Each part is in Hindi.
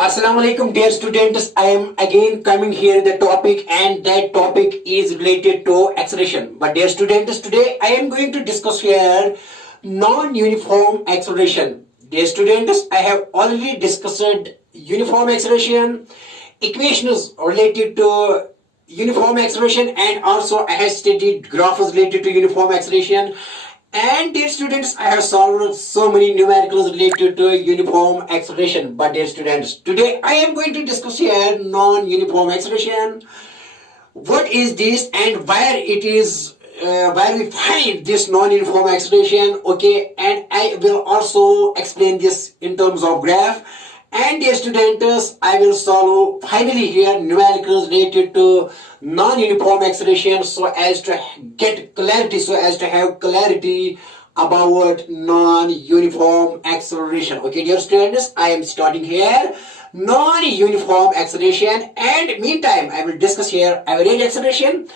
Assalamu alaikum, dear students. I am again coming here the topic, and that topic is related to acceleration. But dear students, today I am going to discuss here non-uniform acceleration. Dear students, I have already discussed uniform acceleration, equations related to uniform acceleration, and also I have studied graphs related to uniform acceleration. And dear students, I have solved so many numericals related to uniform acceleration. But dear students, today I am going to discuss here non-uniform acceleration. What is this and where it is, where we find this non-uniform acceleration? Okay, and I will also explain this in terms of graph. And dear students, I will solve finally here numericals related to non-uniform acceleration so as to get clarity, so as to have clarity about non-uniform acceleration. Okay, dear students, I am starting here non-uniform acceleration, and meantime I will discuss here average acceleration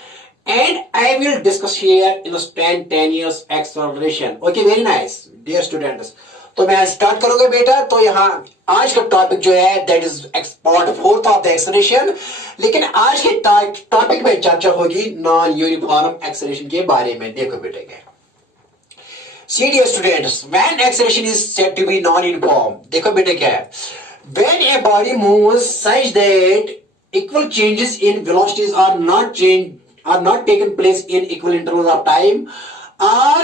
and I will discuss here instantaneous acceleration. Okay, very nice, dear students. तो मैं स्टार्ट करूंगा बेटा. तो यहाँ आज का टॉपिक जो है that is part fourth of the acceleration. लेकिन आज के टॉपिक में चर्चा होगी नॉन यूनिफॉर्म एक्सेलरेशन के बारे में. देखो बेटा क्या है. See dear students, when acceleration is said to be non-uniform, देखो बेटा क्या है. When a body moves such that equal changes in velocities are not taken place in equal intervals of time, or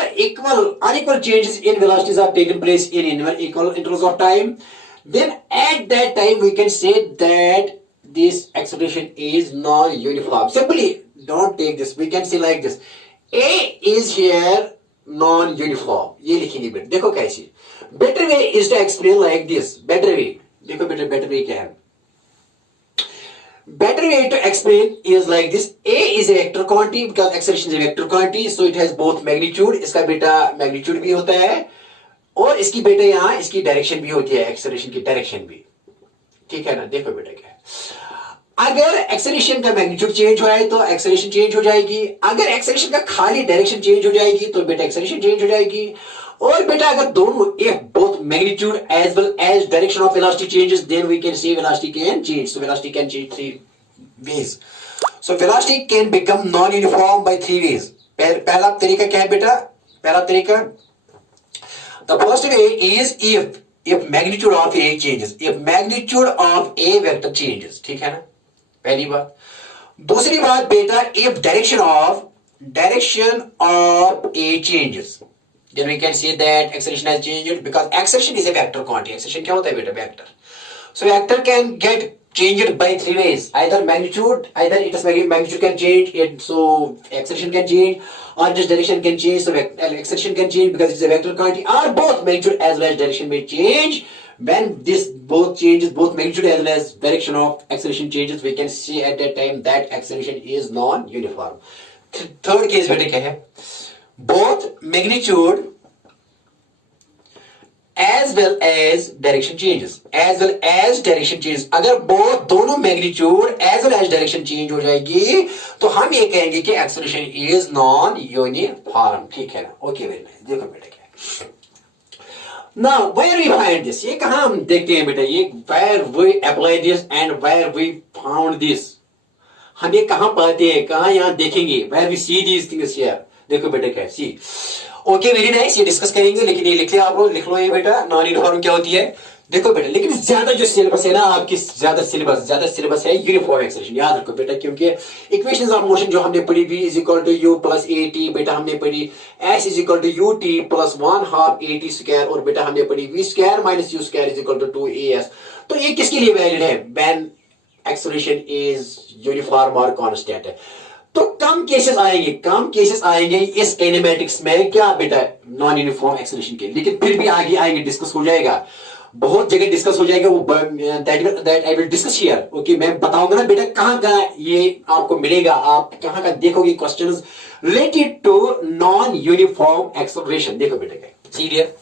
unequal changes in velocities are taken place in equal intervals of time, then at that time we can say that this acceleration is non-uniform. Simply don't take this, we can say like this. A is here non-uniform. ये लिखेंगे बेटा. देखो कैसे. Better way is to explain like this. Better way. देखो बेटा better way क्या है. Better way to explain is like this. A is a vector quantity because acceleration is a vector quantity, so it has both magnitude. इसका बेटा magnitude भी होता है और इसकी बेटा यहाँ इसकी डायरेक्शन भी होती है, acceleration की डायरेक्शन भी. ठीक है ना. देखो बेटा क्या है. अगर एक्सेलरेशन का मैग्नीट्यूड चेंज हो जाए तो एक्सेलरेशन चेंज हो जाएगी. अगर एक्सेलरेशन का खाली डायरेक्शन चेंज हो जाएगी तो बेटा एक्सेलरेशन चेंज हो जाएगी. और बेटा अगर दोनों if both magnitude as well as direction of velocity changes, then we can say velocity can change. So velocity can change three ways. So velocity can become non-uniform by three ways. पहला तरीका क्या है बेटा. पहला तरीका, the first way is if magnitude of A changes. If magnitude of A vector changes. ठीक है ना. पहली बात. दूसरी बात बेटा, if direction of A changes, then we can say that acceleration has changed because acceleration is a vector quantity. Acceleration क्या होता है बेटा. Vector. So vector can get changed by three ways. Either magnitude, either its magnitude can change, so acceleration can change, or just direction can change, so acceleration can change because it's a vector quantity, or both magnitude as well as direction may change. When this both changes, both magnitude as well as direction of acceleration changes, we can see at that time that acceleration is non-uniform. Third case बेटा क्या है. Both magnitude as well as direction changes. As well as direction changes. अगर both दोनों magnitude as well as direction change हो जाएगी तो हम ये कहेंगे कि acceleration is non-uniform. ठीक है ना. Okay, very nice. देखो बेटा क्या है. Now where we find this? ये कहाँ हम देखते हैं बेटा. ये where we apply this and where we found this. हम ये कहाँ पाते हैं, कहाँ यहाँ देखेंगे. Where we see these things here. देखो बेटा क्या है. सी ओके वेरी नाइस. ये डिस्कस करेंगे, लेकिन ये लिख लिया आप लोग. लिख लो ये बेटा नॉन यूनिफॉर्म क्या होती है. देखो बेटा, लेकिन ज्यादा जो सिलेबस है ना आपकी, ज्यादा सिलेबस है यूनिफॉर्म एक्सेलरेशन. याद रखो बेटा, क्योंकि इक्वेशंस ऑफ मोशन जो हमने पढ़ी, v is equal to u plus at, बेटा हमने पढ़ी s is equal to ut plus 1/2 at square, और बेटा हमने पढ़ी v square minus u square is equal to 2as. तो ये किसके लिए वैलिड है. व्हेन एक्सेलरेशन इज यूनिफॉर्म और कांस्टेंट है. तो कम केसेस आएंगे इस काइनेमेटिक्स में क्या बेटा, नॉन यूनिफॉर्म एक्सेलरेशन के. लेकिन फिर भी आगे आएंगे, डिस्कस हो जाएगा, बहुत जगह डिस्कस हो जाएगा. वो that I will discuss here. Okay, मैं बताऊंगा ना बेटा कहां ये आपको मिलेगा. आप कहां देखोगे questions related to non uniform acceleration. देखो बेटा क्या. सी डियर,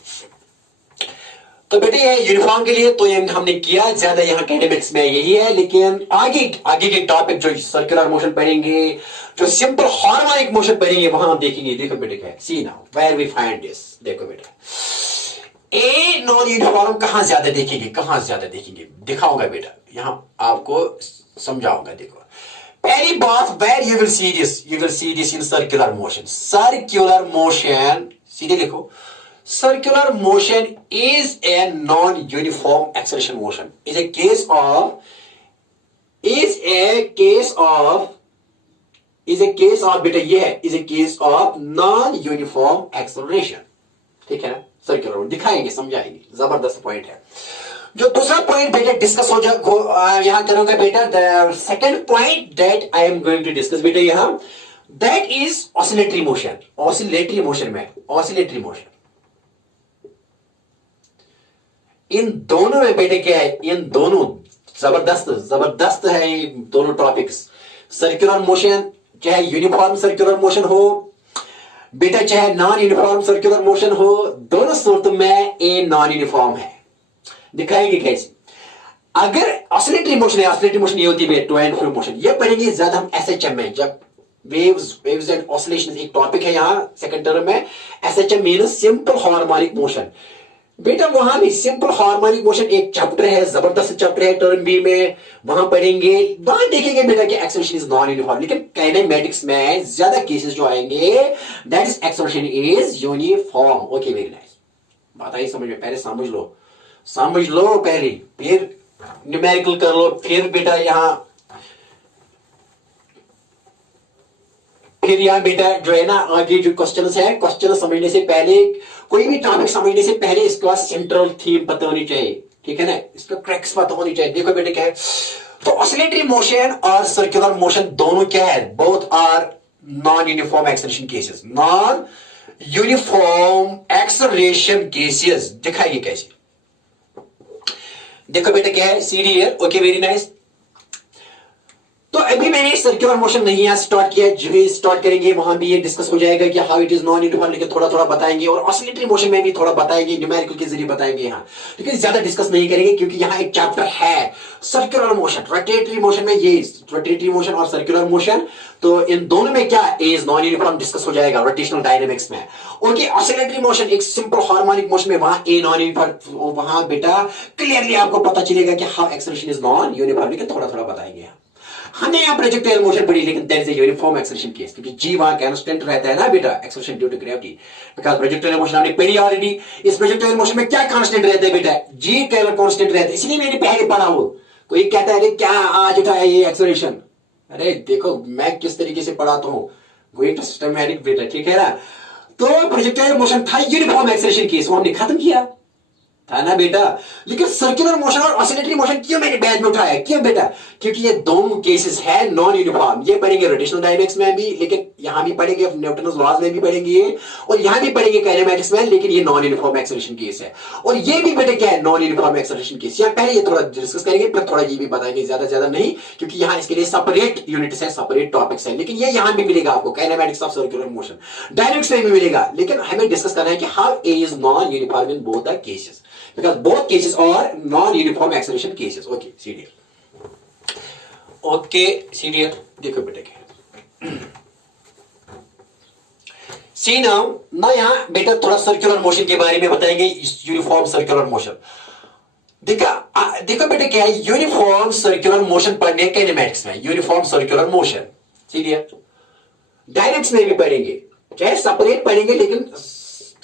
तो बेटे ये यूनिफॉर्म के लिए तो ये हमने किया, ज्यादा यहाँ काइनेमेटिक्स में यही है. लेकिन आगे के टॉपिक जो सर्कुलर मोशन पढ़ेंगे, जो सिंपल हार्मोनिक मोशन पढ़ेंगे, वहां हम देखेंगे. देखो बेटे क्या है. See now where we find this. देखो बेटा, ए नॉन यूनिफॉर्म कहां ज्यादा देखेंगे, कहां ज्यादा देखेंगे, दिखाऊंगा बेटा, यहां आपको समझाऊंगा। देखो पहली बात, where you will see this, you will see this in circular motion. Circular motion सीधे लिखो, circular motion is a non-uniform acceleration motion, is a case of बेटा ये है, is a case of non-uniform acceleration। ठीक है ना, सर्कुलर दिखाएंगे, समझाएंगे, जबरदस्त पॉइंट है। जो दूसरा पॉइंट बेटा डिस्कस हो जाए यहां करूंगा बेटा, the second point that I am going to discuss बेटा यहां, that is oscillatory motion. Oscillatory motion में, ऑसिलेटरी मोशन इन दोनों में बेटे क्या है, इन दोनों जबरदस्त है ये दोनों टॉपिक्स। सर्कुलर मोशन चाहे यूनिफॉर्म सर्कुलर मोशन हो बेटा, चाहे नॉन यूनिफॉर्म सर्कुलर मोशन हो, दोनों सूरतों में ए नॉन यूनिफॉर्म है। दिखाएंगे कैसे। अगर ऑसिलेटरी मोशन है, ऑसिलेटरी मोशन ये होती है टू एंड फ्रो मोशन, ये पढ़ेंगे ज्यादा हम एसएचएम में, जब वेव्स एंड ऑसिलेशंस एक टॉपिक है यहां सेकंड टर्म में। SHM means simple harmonic motion बेटा, वहां भी सिंपल हार्मोनिक मोशन एक चैप्टर है, जबरदस्त चैप्टर है टर्म बी में, वहां पढ़ेंगे, वहां देखेंगे बेटा कि एक्सेलरेशन इज नॉन यूनिफॉर्म। लेकिन काइनेमैटिक्स में ज्यादा केसेस जो आएंगे that is acceleration is uniform. Okay very nice, बात आई समझ में, पहले समझ लो पहले, फिर न्यूमेरिकल कर लो, फिर बेटा यहाँ बेटा जो है ना आगे जो क्वेश्चंस है, क्वेश्चन समझने से पहले, कोई भी टॉपिक समझने से पहले इसका सेंट्रल थीम पता होनी चाहिए। ठीक है ना, इसका क्रैक्स पता होनी चाहिए। देखो बेटा क्या है, तो ऑसिलेटरी मोशन और सर्कुलर मोशन दोनों क्या है, both are non uniform acceleration cases, non uniform acceleration cases. दिखाइए कैसे, देखो बेटा क्या है, see the here. Okay very nice. तो अभी मैंने सर्कुलर मोशन नहीं यहां स्टार्ट किया, जो भी स्टार्ट करेंगे वहां भी ये डिस्कस हो जाएगा कि how it is non uniform, लेकिन थोड़ा थोड़ा बताएंगे, और ऑसिलेटरी मोशन में भी थोड़ा बताएंगे, न्यूमेरिकल के जरिए बताएंगे यहां, लेकिन ज्यादा डिस्कस नहीं करेंगे क्योंकि यहां एक चैप्टर है सर्कुलर मोशन। रोटेटरी मोशन में ये रोटेटरी मोशन और सर्कुलर मोशन, तो इन दोनों में क्या इज नॉन यूनिफॉर्म डिस्कस हो जाएगा रोटेशनल डायनेमिक्स में। ओके, ऑसिलेटरी मोशन एक सिंपल हार्मोनिक मोशन में वहां ए नॉन यूनिफॉर्म, वहां बेटा क्लियरली आपको पता चलेगा कि how acceleration is non uniform, लेकिन थोड़ा थोड़ा बताएंगे। हमने यहां प्रोजेक्टाइल मोशन पढ़ी, लेकिन there is a uniform acceleration case, क्योंकि जी वहां कांस्टेंट रहता है ना बेटा, acceleration due to gravity, because projectile motion हमने पढ़ी ऑलरेडी। इस प्रोजेक्टाइल मोशन में क्या कांस्टेंट रहता है बेटा, जी कांस्टेंट रहता है, इसलिए मैंने पहले पढ़ा वो। कोई कहता है क्या आज उठाया ये एक्सेलरेशन, अरे देखो मैं किस तरीके से पढ़ाता हूं, गोइंग टू सिस्टमैटिक बेटा, ठीक है ना। तो प्रोजेक्टाइल मोशन था यूनिफॉर्म एक्सेलरेशन केस, वो हमने खत्म किया था ना बेटा। लेकिन सर्कुलर मोशन और ऑसिलेटरी मोशन क्यों मैंने बैच में उठाया, क्यों बेटा, क्योंकि ये दोनों केसेस है नॉन यूनिफॉर्म। ये पढ़ेंगे रोटेशनल डायनेमिक्स में भी, लेकिन यहां भी पढ़ेंगे न्यूटन्स लॉज में भी पढ़ेंगे ये, और यहां भी पढ़ेंगे काइनेमैटिक्स में, लेकिन ये नॉन यूनिफॉर्म एक्सेलरेशन केस है। और ये भी बेटा क्या है, नॉन यूनिफॉर्म एक्सेलरेशन केस। यहाँ पहले ये थोड़ा डिस्कस करेंगे, फिर थोड़ा ये भी बताएंगे, ज्यादा नहीं, क्योंकि यहाँ इसके लिए सेपरेट यूनिट्स है, सेपरेट टॉपिक्स है। लेकिन ये यहां भी मिलेगा आपको, kinematics of circular motion, dynamics में भी मिलेगा, लेकिन हमें डिस्कस करना है कि how a is non uniform in both the cases, because both cases are non-uniform acceleration cases. Okay, see here. Okay, see here. देखो बेटा क्या, see now यहाँ बेटा थोड़ा सर्कुलर मोशन के बारे में बताएंगे, यूनिफॉर्म सर्कुलर मोशन। देखो बेटा क्या है, यूनिफॉर्म सर्कुलर मोशन पढ़ने काइनेमैटिक्स में, uniform circular motion, see here. Dynamics में भी पढ़ेंगे, चाहे सेपरेट पढ़ेंगे, लेकिन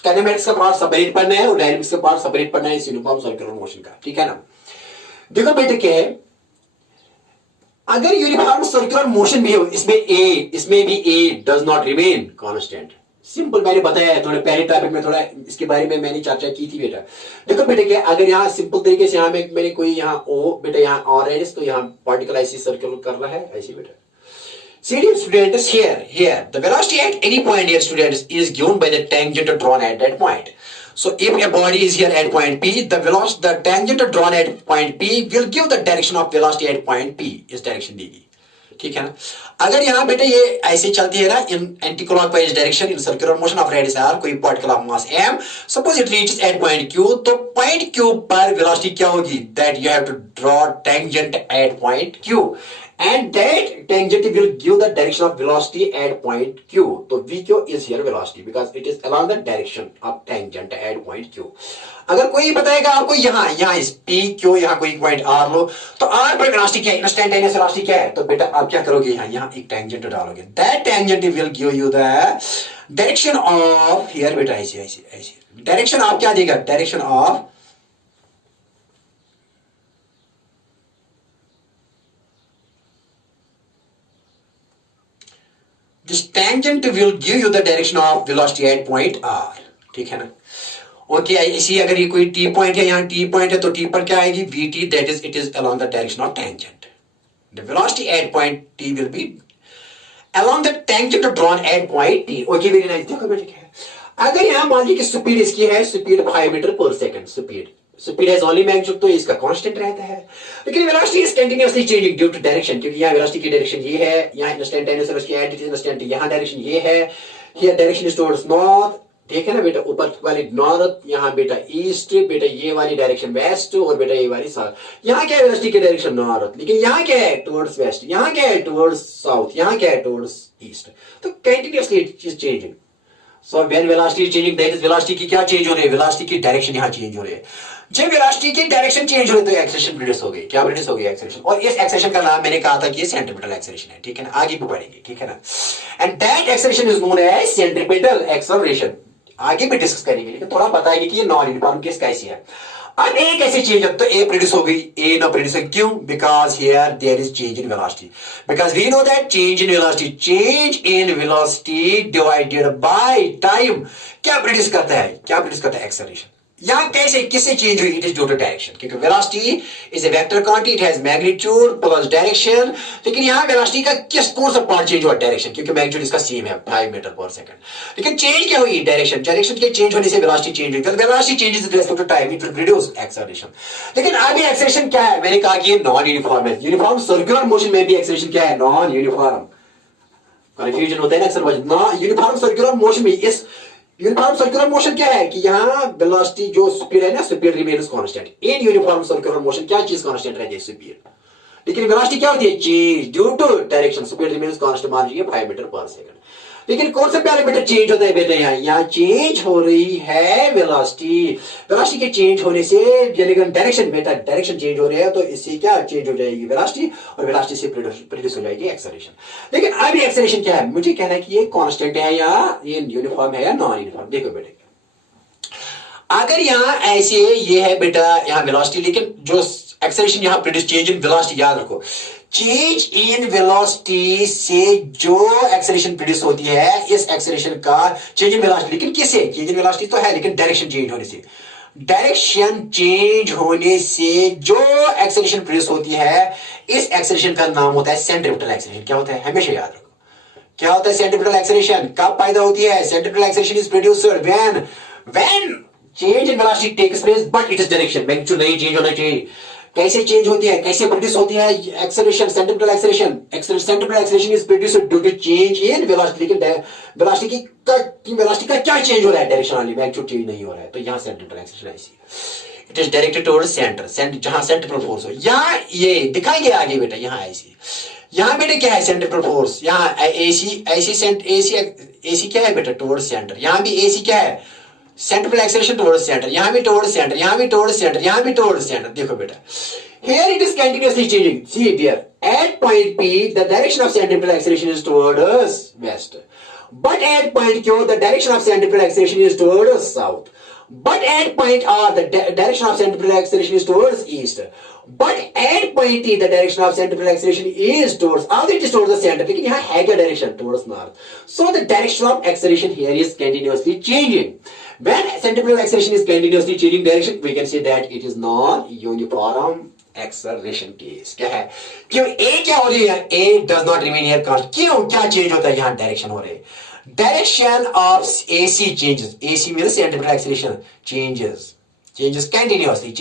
काइनेमैटिक्स का पार्ट सेपरेट पढ़ना है और डायनेमिक्स का पार्ट सेपरेट पढ़ना है इस यूनिफॉर्म सर्कुलर मोशन का, ठीक है ना। देखो बेटे क्या है, अगर यूनिफॉर्म सर्कुलर मोशन भी हो, इसमें भी a does not remain constant. Simple मैंने बताया है, थोड़े पहले टॉपिक में थोड़ा इसके बारे में मैंने चर्चा की थी बेटा। देखो बेटे क्या, अगर यहाँ सिंपल तरीके से यहाँ मैंने कोई यहाँ ओ बेटा यहाँ और है, तो यहाँ पार्टिकल ऐसे सर्कुलर कर रहा है ऐसे बेटा। See dear students, here the velocity at any point here students is given by the tangent drawn at that point. So if a body is here at point P, the tangent drawn at point P will give the direction of velocity at point P, इस डायरेक्शन देगी, ठीक है ना। अगर यहाँ बेटा ये ऐसे चलती है ना in anticlockwise direction in circular motion of radius R, कोई particle of mass m, suppose it reaches at point q, तो पॉइंट q पर वेलोसिटी क्या होगी, that you have to draw tangent at point q and that tangent will give the direction of velocity at point q. So vq is here velocity because it is along the direction of tangent at point q. अगर कोई बताएगा आपको यहाँ इस p q यहाँ कोई पॉइंट r लो, तो r पर वेलोसिटी क्या है, इंस्टेंटेनियस वेलोसिटी क्या है, तो बेटा आप क्या करोगे, यहाँ एक टेंजेंट डालोगे, that tangent will give you the direction of here बेटा ऐसे डायरेक्शन ऑफ क्या देगा, direction of this tangent will give you the direction of velocity at point r. ठीक है ना, ओके इसी अगर ये कोई t पॉइंट है, यहाँ t पॉइंट है, तो t पर क्या आएगी, vt, that is it is along the direction of tangent. The velocity at point t will be along the tangent drawn at point t. Okay very nice. देखो बेटा क्या है, अगर यहाँ मान लीजिए कि स्पीड इसकी है, speed 5 metre per second, speed has only magnitude, तो इसका कांस्टेंट रहता है, लेकिन velocity is continuously changing due to direction, क्योंकि यहाँ वेलोसिटी की डायरेक्शन ये है, यहाँ इंस्टेंटेनियस वेलोसिटी एट इंस्टेंट, यहाँ डायरेक्शन ये है, here direction is towards north, ठीक है ना बेटा, ऊपर वाली नॉर्थ, यहाँ बेटा ईस्ट, बेटा ये वाली डायरेक्शन वेस्ट, और बेटा ये वाली साउथ। यहाँ क्या है वेलोसिटी की डायरेक्शन नॉर्थ, लेकिन यहाँ क्या है टुवर्ड्स वेस्ट, यहाँ क्या है टुवर्ड्स साउथ, यहाँ क्या है टुवर्ड्स ईस्ट, तो continuously it is changing. So when velocity is changing, that is velocity की क्या चेंज हो रही है, वेलोसिटी की डायरेक्शन यहाँ चेंज हो रही है। जब वेलोसिटी की डायरेक्शन चेंज हो रही है तो एक्सेलरेशन प्रोड्यूस हो गई, क्या प्रोड्यूस हो गई, एक्सेलरेशन, और इस एक्सेलरेशन का नाम मैंने कहा था कि ये सेंट्रीपिटल एक्सेलरेशन है, ठीक है ना, आगे भी पढ़ेंगे, ठीक है ना, and that acceleration is known as centripetal acceleration, आगे भी डिस्कस करेंगे, लेकिन थोड़ा बताएंगे कि ये नॉन यूनिफॉर्म केस कैसी है। अब ए कैसे चेंज होता, तो ए प्रोड्यूस हो गई, ए ना प्रोड्यूस, क्यों, because here there is change in velocity, because we know that change in velocity divided by time क्या प्रोड्यूस करता है, एक्सेलरेशन। यहाँ कैसे किससे चेंज हुई, it is due to direction, क्योंकि velocity is a vector quantity, it has magnitude plus direction, लेकिन यहाँ वेलोसिटी का कौन सा पार्ट चेंज हुआ, डायरेक्शन, क्योंकि मैग्नीट्यूड इसका सेम है 5 मीटर पर सेकंड, लेकिन चेंज क्या हुई, डायरेक्शन के चेंज होने से वेलोसिटी चेंज हुई, velocity changes with respect to time, it will produce acceleration. लेकिन अभी एक्सेलरेशन क्या है, मैंने कहा कि ये नॉन यूनिफॉर्म है, यूनिफॉर्म सर्कुलर मोशन में भी एक्सेलरेशन क्या है, नॉन यूनिफॉर्म, कंफ्यूजन होता है ना अक्सर, यूनिफॉर्म सर्कुलर मोशन में इस यूनिफॉर्म सर्कुलर मोशन क्या है कि यहाँ वेलोसिटी जो स्पीड है ना, speed remains constant, in uniform circular motion क्या चीज कांस्टेंट रहती है, स्पीड, लेकिन वेलोसिटी क्या होती है, change due to direction, speed remains constant, मान लीजिए 5 मीटर पर सेकंड, लेकिन कौन सा पैरामीटर चेंज होता है बेटा, यहाँ चेंज हो रही है वेलोसिटी के चेंज होने से, लेकिन डायरेक्शन बेटा डायरेक्शन चेंज हो रही है, तो इससे क्या चेंज हो जाएगी वेलोसिटी, और वेलोसिटी से प्रोड्यूस हो जाएगी एक्सेलरेशन। लेकिन अभी एक्सेलरेशन क्या है, मुझे कहना है कि ये कांस्टेंट है या ये यूनिफॉर्म है या नॉन यूनिफॉर्म। देखो बेटे अगर यहाँ ऐसे ये है बेटा यहाँ वेलोसिटी, लेकिन जो एक्सेलरेशन यहाँ प्रोड्यूस चेंज इन वेलोसिटी, याद रखो चेंज इन वेलोसिटी से जो एक्सेलरेशन प्रोड्यूस होती है, इस एक्सेलरेशन का चेंज इन वेलोसिटी, लेकिन किससे, चेंज इन वेलोसिटी तो है, लेकिन डायरेक्शन चेंज होने से, जो एक्सेलरेशन प्रोड्यूस होती है, इस एक्सेलरेशन का नाम होता है सेंट्रीपिटल एक्सेलरेशन। क्या होता है, हमेशा याद रखो, क्या होता है सेंट्रीपिटल एक्सेलरेशन, कब पैदा होती है, centripetal acceleration is produced when change in velocity takes place but it is direction, magnitude नहीं चेंज होना चाहिए। कैसे चेंज होती है, कैसे प्रोड्यूस होती है acceleration, centripetal acceleration is produced due to change in velocity, लेकिन वेलोसिटी का क्या चेंज हो रहा है, डायरेक्शन वाली, मैग्नीट्यूड चेंज नहीं हो रहा है, तो यहाँ सेंट्रीपिटल एक्सेलरेशन ऐसी है, it is directed towards centre, जहां सेंट्रीपिटल फोर्स हो, यहाँ ये दिखाएंगे आगे बेटा, यहाँ ऐसी, यहाँ बेटा क्या है सेंट्रीपिटल फोर्स, यहाँ एसी क्या है बेटा टुवर्ड्स सेंटर, यहाँ भी एसी क्या है सेंट्रीपिटल एक्सेलरेशन टुवर्ड्स सेंटर, यहाँ भी टुवर्ड्स सेंटर, यहाँ भी टुवर्ड्स सेंटर, यहाँ भी टुवर्ड्स सेंटर। देखो बेटा here it is continuously changing, see it here, at point P the direction of centripetal acceleration is towards west, but at point Q the direction of centripetal acceleration is towards south, but at point R the direction of centripetal acceleration is towards east, but at point T the direction of centripetal acceleration is towards, although it is towards the center, लेकिन यहाँ है क्या direction, towards north, so the direction of acceleration here is continuously changing. When centripetal acceleration is continuously changing direction, we can say that it is non-uniform acceleration case. क्या है, क्यों A क्या हो रही है, A does not remain here constant, क्यों क्या चेंज होता है, यहाँ डायरेक्शन हो रही है, direction of AC changes, AC means centripetal acceleration changes continuously,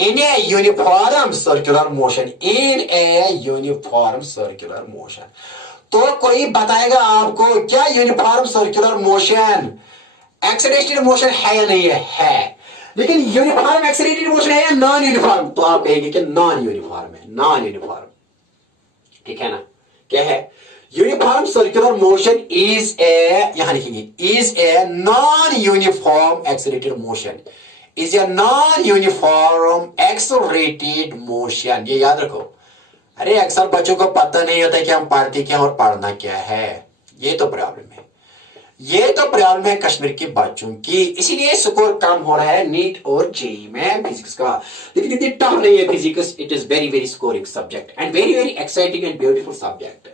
in a uniform circular motion, in a uniform circular motion. तो कोई बताएगा आपको क्या uniform circular motion accelerated motion है या नहीं है, लेकिन यूनिफॉर्म एक्सेलरेटेड मोशन है या नॉन यूनिफॉर्म, तो आप कहेंगे कि नॉन यूनिफॉर्म है, नॉन यूनिफॉर्म, ठीक है ना। क्या है? Uniform circular motion is a, यहां लिखेंगे is a non uniform accelerated motion, is a non uniform accelerated motion. ये याद रखो। अरे अक्सर बच्चों को पता नहीं होता कि हम पढ़ते क्या और पढ़ना क्या है, ये तो प्रॉब्लम है, ये तो प्रॉब्लम है कश्मीर के बच्चों की, इसीलिए स्कोर कम हो रहा है नीट और जेईई में फिजिक्स का। लेकिन इतनी टफ नहीं है physics, it is very very scoring subject and very very exciting and beautiful subject.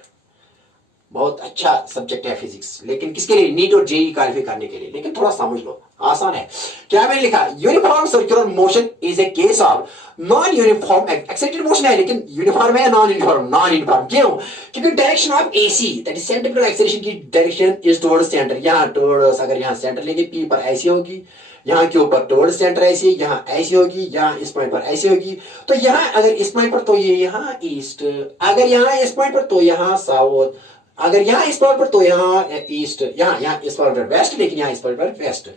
बहुत अच्छा सब्जेक्ट है फिजिक्स, लेकिन किसके लिए? नीट और जेईई क्वालिफाई करने के लिए। लेकिन थोड़ा समझ लो, आसान है। क्या मैंने लिखा? Uniform circular motion is a case of non uniform accelerated motion है, लेकिन यूनिफॉर्म है नॉन यूनिफॉर्म? नॉन यूनिफॉर्म क्यों? क्योंकि direction of AC that is centripetal acceleration की डायरेक्शन इज टुवर्ड्स सेंटर। यहां टुवर्ड्स, अगर यहां सेंटर लेंगे पी पर ऐसी होगी, यहाँ के ऊपर टुवर्ड्स सेंटर ऐसी, यहाँ ऐसी होगी, यहाँ इस पॉइंट पर ऐसी होगी। तो यहाँ अगर इस पॉइंट पर तो ये यहाँ ईस्ट, अगर यहाँ इस पॉइंट पर तो यहाँ साउथ, अगर यहाँ इस पॉइंट पर तो यहाँ ईस्ट, यहाँ इस पॉइंट पर वेस्ट, लेकिन यहाँ इस पॉइंट पर वेस्ट,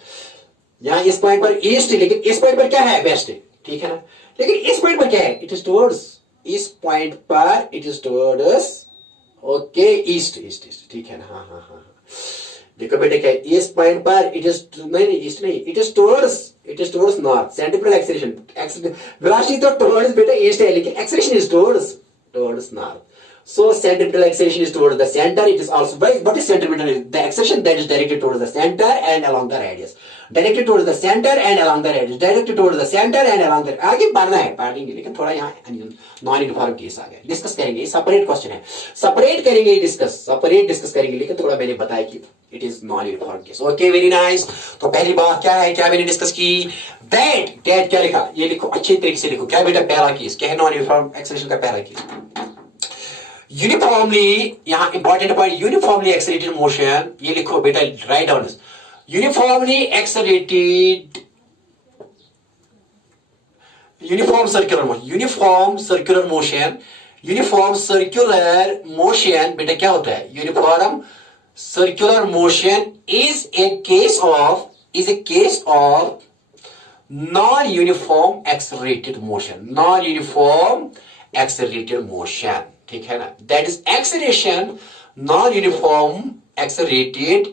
यहाँ इस पॉइंट पर ईस्ट, लेकिन इस पॉइंट पर क्या है? वेस्ट, ठीक है ना। लेकिन इस पॉइंट पर क्या है? इट इज टुवर्ड्स, इस पॉइंट पर it is towards okay east, east east, ठीक है ना। हाँ हाँ हाँ, देखो बेटे क्या है, इस पॉइंट पर इट इज नहीं ईस्ट नहीं, it is towards north. Centripetal acceleration velocity तो टुवर्ड्स बेटा ईस्ट है, लेकिन acceleration is towards north. So centripetal acceleration is towards the center. It is also what is centripetal? The acceleration that is directed towards the center and along the radius. Directed towards the center and along the radius. Directed towards the center and along the आगे बढ़ना है पढ़ेंगे, लेकिन थोड़ा यहाँ नॉन यूनिफॉर्म केस आ गया। डिस्कस करेंगे, सेपरेट क्वेश्चन है, सेपरेट करेंगे, डिस्कस करेंगे, लेकिन थोड़ा मैंने बताया कि it is non uniform case. Okay, very nice. तो पहली बात क्या है, क्या मैंने डिस्कस की? दैट क्या लिखा? ये लिखो, अच्छे तरीके से लिखो। क्या बेटा पहला केस क्या है? नॉन यूनिफॉर्म एक्सेलरेशन का पहला केस यूनिफॉर्मली, यहां important point, uniformly accelerated motion. ये लिखो बेटा, write down uniformly accelerated, uniform circular motion, uniform circular motion, uniform circular motion बेटा क्या होता है? Uniform circular motion is a case of non uniform accelerated motion, non uniform accelerated motion, ठीक है ना। That is acceleration non uniform accelerated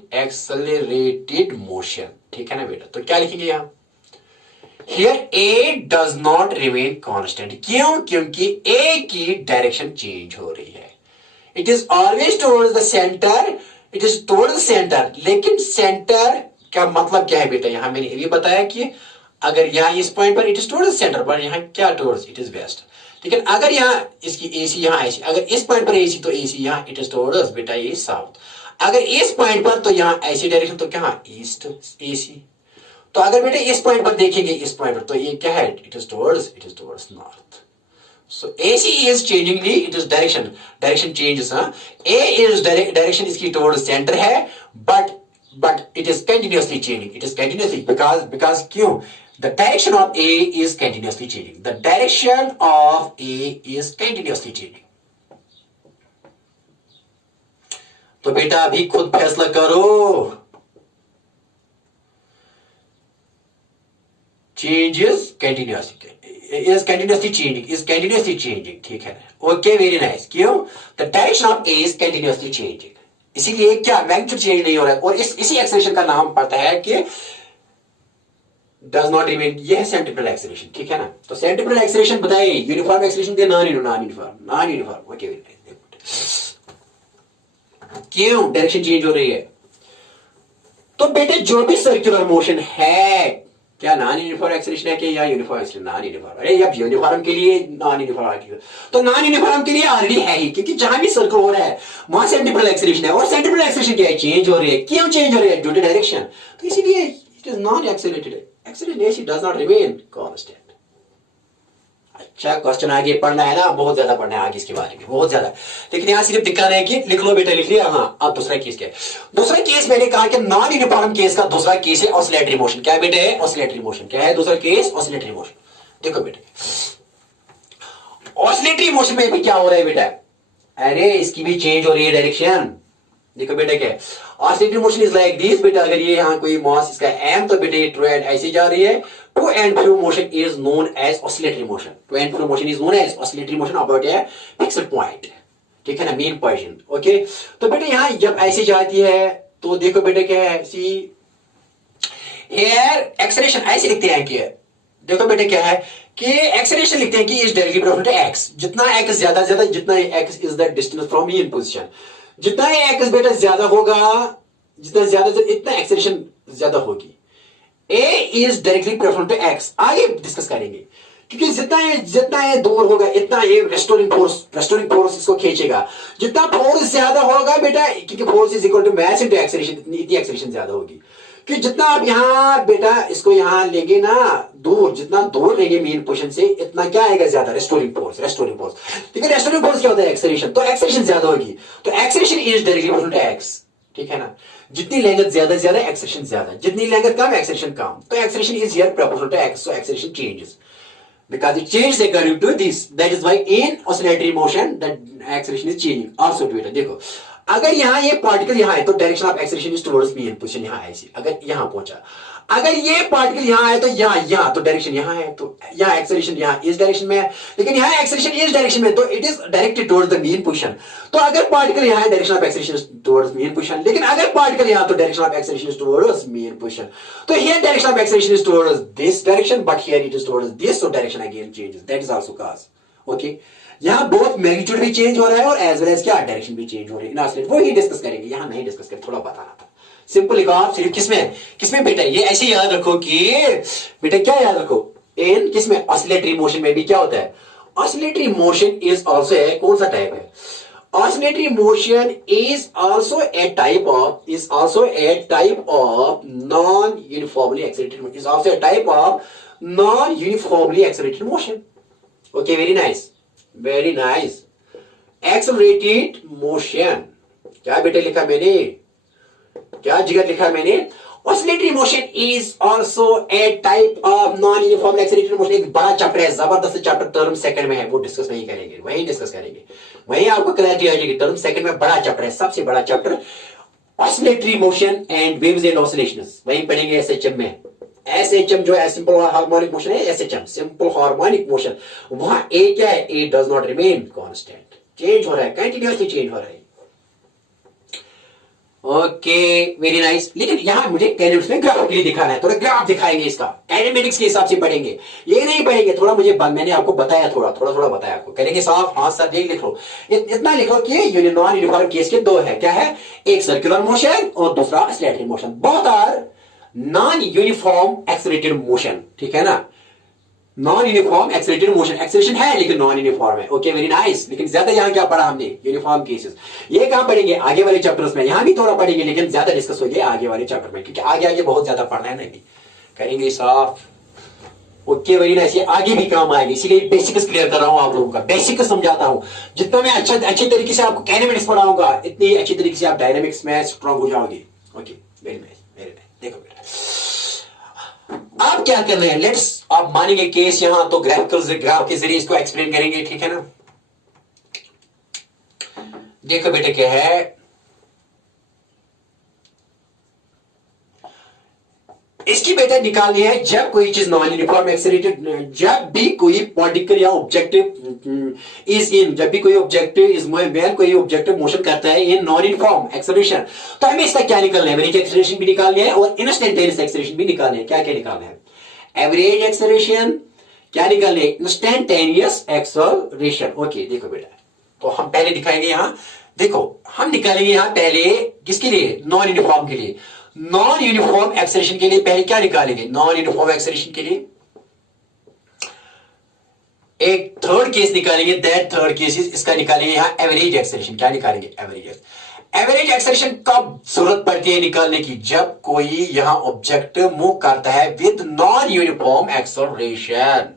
motion, ठीक है ना बेटा। तो क्या लिखेंगे यहां? Here A does not remain constant. क्यों? क्योंकि ए की डायरेक्शन चेंज हो रही है। It is always towards the centre, it is towards the centre. लेकिन सेंटर का मतलब क्या है बेटा? यहां मैंने ये भी बताया कि अगर यहां इस पॉइंट पर it is towards the centre, पर यहां क्या टुवर्ड्स? It is waste. लेकिन अगर यहाँ इसकी एसी यहाँ ऐसी, अगर इस पॉइंट पर एसी तो एसी यहाँ इट इज टुवर्ड्स बेटा ये साउथ। अगर इस पॉइंट पर तो यहाँ ऐसी डायरेक्शन तो क्या? East AC. तो अगर बेटा इस पॉइंट पर देखेंगे, इस पॉइंट पर तो ये क्या है? It is towards north. So AC is changingly, it is direction changes. A is direction इसकी टुवर्ड्स सेंटर है, but it is continuously changing, it is continuously because क्यों? The direction of A is continuously changing. The direction of A is continuously changing. तो बेटा अभी खुद फैसला करो। Changes continuously, is continuously changing, ठीक है ना। Okay, very nice. क्यों? The direction of A is continuously changing. इसीलिए क्या मैग्नीट्यूड चेंज नहीं हो रहा है, और इसी एक्सेलरेशन का नाम पड़ता है कि डज नॉट रिमेन। यह है सेंट्रिपिटल एक्सेलरेशन, ठीक है ना। तो सेंट्रिपिटल एक्सेलरेशन बताइए, यूनिफॉर्म एक्सेलरेशन के नॉन यूनिफॉर्म। ओके, क्यों डायरेक्शन चेंज हो रही है? तो बेटे जो भी सर्कुलर मोशन है, क्या नॉन यूनिफॉर्म एक्सेलरेशन है कि या यूनिफॉर्म एक्सेलरेशन? Non uniform. अरे अब यूनिफॉर्म के लिए नॉन यूनिफॉर्म, तो नॉन यूनिफॉर्म के लिए ऑलरेडी है ही, क्योंकि जहां भी सर्कल हो रहा है वहां सेंट्रिपिटल एक्सेलरेशन है, और सेंट्रिपिटल एक्सेलरेशन क्या है? चेंज हो रही है। क्यों चेंज हो रही है? Due to direction. तो इसीलिए it is non accelerated. Acceleration does not remain constant. अच्छा, क्वेश्चन आगे पढ़ना है ना, बहुत ज्यादा पढ़ना है आगे इसके बारे में, बहुत ज्यादा। लेकिन यहाँ सिर्फ दिक्कत है कि लिख लो बेटा, लिख लिया। हाँ, अब दूसरा केस क्या है? दूसरा केस मैंने कहा कि नॉन यूनिफॉर्म केस का दूसरा केस है ऑसिलेटरी मोशन। क्या बेटे है? Oscillatory motion. क्या है दूसरा केस? Oscillatory motion. देखो बेटा, ऑसिलेटरी मोशन में भी क्या हो रहा है बेटा, अरे इसकी भी चेंज हो रही है डायरेक्शन। देखो बेटा क्या है, oscillatory motion is like this बेटा, अगर ये यहाँ कोई मास इसका एम, तो बेटा ये टू एंड ऐसे जा रही है। To and fro motion is known as oscillatory motion, to and fro motion is known as oscillatory motion about a fixed point, ठीक है ना, मेन पोजीशन। ओके, तो बेटा यहाँ जब ऐसे जाती है तो देखो बेटा क्या है, सी हियर एक्सेलरेशन ऐसे लिखते हैं कि, देखो बेटा क्या है कि एक्सेलरेशन लिखते हैं कि is directly proportional to x, जितना एक्स ज्यादा जितना x is the distance from in position, जितना एक्स बेटा ज्यादा होगा, जितना ज्यादा इतना एक्सेलरेशन ज्यादा होगी। A is directly proportional to x, आगे डिस्कस करेंगे, क्योंकि जितना ये दूर होगा इतना ये रेस्टोरिंग फोर्स इसको खींचेगा। जितना फोर्स ज्यादा होगा बेटा, क्योंकि force is equal to mass into acceleration, इतनी एक्सेलरेशन ज्यादा होगी। कि जितना आप यहां बेटा इसको यहां लेंगे ना, दूर जितना दूर लेंगे मेन पोजीशन से, इतना क्या आएगा ज्यादा, रेस्टोरिंग फोर्स। लेकिन रेस्टोरिंग फोर्स क्या होता है, एक्सेलरेशन, तो एक्सेलरेशन ज्यादा होगी, तो acceleration is directly proportional to x, ठीक है ना। जितनी लेंथ ज्यादा एक्सेलरेशन ज्यादा, जितनी लेंथ कम एक्सेलरेशन कम, तो acceleration is here proportional to x, so acceleration changes because it changes according to this, that is why in oscillatory motion that acceleration is changing also to it। देखो अगर यहाँ ये पार्टिकल यहाँ है तो direction of acceleration is towards mean position, यहाँ ऐसी अगर यहाँ पहुंचा, अगर ये पार्टिकल यहाँ है तो यहाँ तो डायरेक्शन यहाँ है, तो यहाँ एक्सेलरेशन यहाँ इस डायरेक्शन में है, लेकिन यहाँ एक्सेलरेशन इस डायरेक्शन में, तो it is directed towards the mean position. तो अगर पार्टिकल यहाँ है, direction of acceleration is towards mean position, लेकिन अगर पार्टिकल यहाँ, तो direction of acceleration is towards mean position. तो here direction of acceleration is towards this direction, but here it is towards this, so direction again changes, that is also cause. Okay, यहाँ बोथ मैग्नीट्यूड भी चेंज हो रहा है और एज वेल एज क्या डायरेक्शन भी चेंज हो रही है, वो ही डिस्कस करेंगे, यहाँ नहीं डिस्कस करें, थोड़ा बताना था। सिंपल लिखो आप, सिर्फ किसमें बेटा, ये ऐसे याद रखो कि बेटा क्या याद रखो, इन किसमें, ऑसिलेटरी मोशन में भी क्या होता है, oscillatory motion is also a, कौन सा टाइप है, oscillatory motion is also a type of non uniformly accelerated motion, is also a type of non uniformly accelerated motion. Okay, very nice. Accelerated motion, क्या बेटा लिखा मैंने, क्या जिगर लिखा मैंने, oscillatory motion is also a type of non uniform accelerated motion. एक बड़ा चैप्टर है, जबरदस्त चैप्टर, टर्म सेकंड में है, वो डिस्कस नहीं करेंगे, वही आपको क्लैरिटी आ जाएगी। टर्म सेकंड में बड़ा चैप्टर है, सबसे बड़ा chapter, oscillatory motion and waves and oscillations, वही पढ़ेंगे एसएचएम में। एसएचएम जो है सिंपल हार्मोनिक मोशन है, एसएचएम सिंपल हार्मोनिक मोशन, वहां ए क्या है, a does not remain constant, change हो रहा है, कंटिन्यूअसली चेंज हो रहा है। Okay, very nice. लेकिन यहां मुझे कैलिब्स में ग्राफिकली दिखाना है, थोड़ा ग्राफ दिखाएंगे इसका, काइनेमेटिक्स के हिसाब से पढ़ेंगे, ये नहीं पढ़ेंगे, थोड़ा मैंने आपको बताया, थोड़ा बताया आपको, करेंगे साफ, हाँ सर ये लिख लो, इतना लिखो कि नॉन यूनिफॉर्म केस के दो है, क्या है, एक सर्कुलर मोशन और दूसरा oscillatory motion, both are non uniform accelerated motion, ठीक है ना, non uniform accelerated motion, acceleration है लेकिन नॉन यूनिफॉर्म है। Okay, very nice. लेकिन ज्यादा यहां क्या पढ़ा हमने, यूनिफॉर्म केसेस, ये कहां पढ़ेंगे, आगे वाले चैप्टर्स में, यहां भी थोड़ा पढ़ेंगे लेकिन ज्यादा डिस्कस होगी आगे वाले चैप्टर में, क्योंकि आगे बहुत ज्यादा पढ़ना है, नहीं करेंगे साफ। ओके, वेरी नाइस, ये आगे भी काम आएगी, इसीलिए बेसिक्स क्लियर कर रहा हूं आप लोगों का, बेसिक समझाता हूं। जितना मैं अच्छे तरीके से आपको काइनेमेटिक्स पढ़ाऊंगा, इतनी अच्छी तरीके से आप डायनामिक्स में स्ट्रांग हो जाओगे। Okay, very nice. देखो बेटा, आप क्या कर रहे हैं, लेट्स, आप मानेंगे केस यहां, तो ग्राफ के जरिए इसको एक्सप्लेन करेंगे, ठीक है ना। देखो बेटा क्या है, इसकी बेटा निकालनी है, जब कोई चीज नॉन यूनिफॉर्म एक्सेलरेटेड, जब भी कोई पार्टिकल या ऑब्जेक्टिव इज इन, जब भी कोई ऑब्जेक्टिव इज वेन कोई ऑब्जेक्टिव मोशन करता है इन नॉन यूनिफॉर्म एक्सेलरेशन, तो हमें इसका क्या निकालना है, एवरेज एक्सेलरेशन भी निकालनी है और इंस्टेंटेनियस एक्सेलरेशन भी निकालनी है। क्या निकालना है, एवरेज एक्सेलरेशन, क्या निकालना है, इंस्टेंटेनियस एक्सेलरेशन। ओके, देखो बेटा, तो हम पहले दिखाएंगे यहां, देखो हम निकालेंगे यहां पहले किसके लिए, नॉन यूनिफॉर्म के लिए, नॉन यूनिफॉर्म एक्सेलरेशन के लिए पहले क्या निकालेंगे, नॉन यूनिफॉर्म एक्सेलरेशन के लिए एक थर्ड केस निकालेंगे, दैट थर्ड केस इज, इसका निकालेंगे यहां एवरेज एक्सेलरेशन। क्या निकालेंगे, एवरेज एक्सेलरेशन कब जरूरत पड़ती है निकालने की, जब कोई यहां ऑब्जेक्ट मूव करता है विद नॉन यूनिफॉर्म एक्सेलरेशन।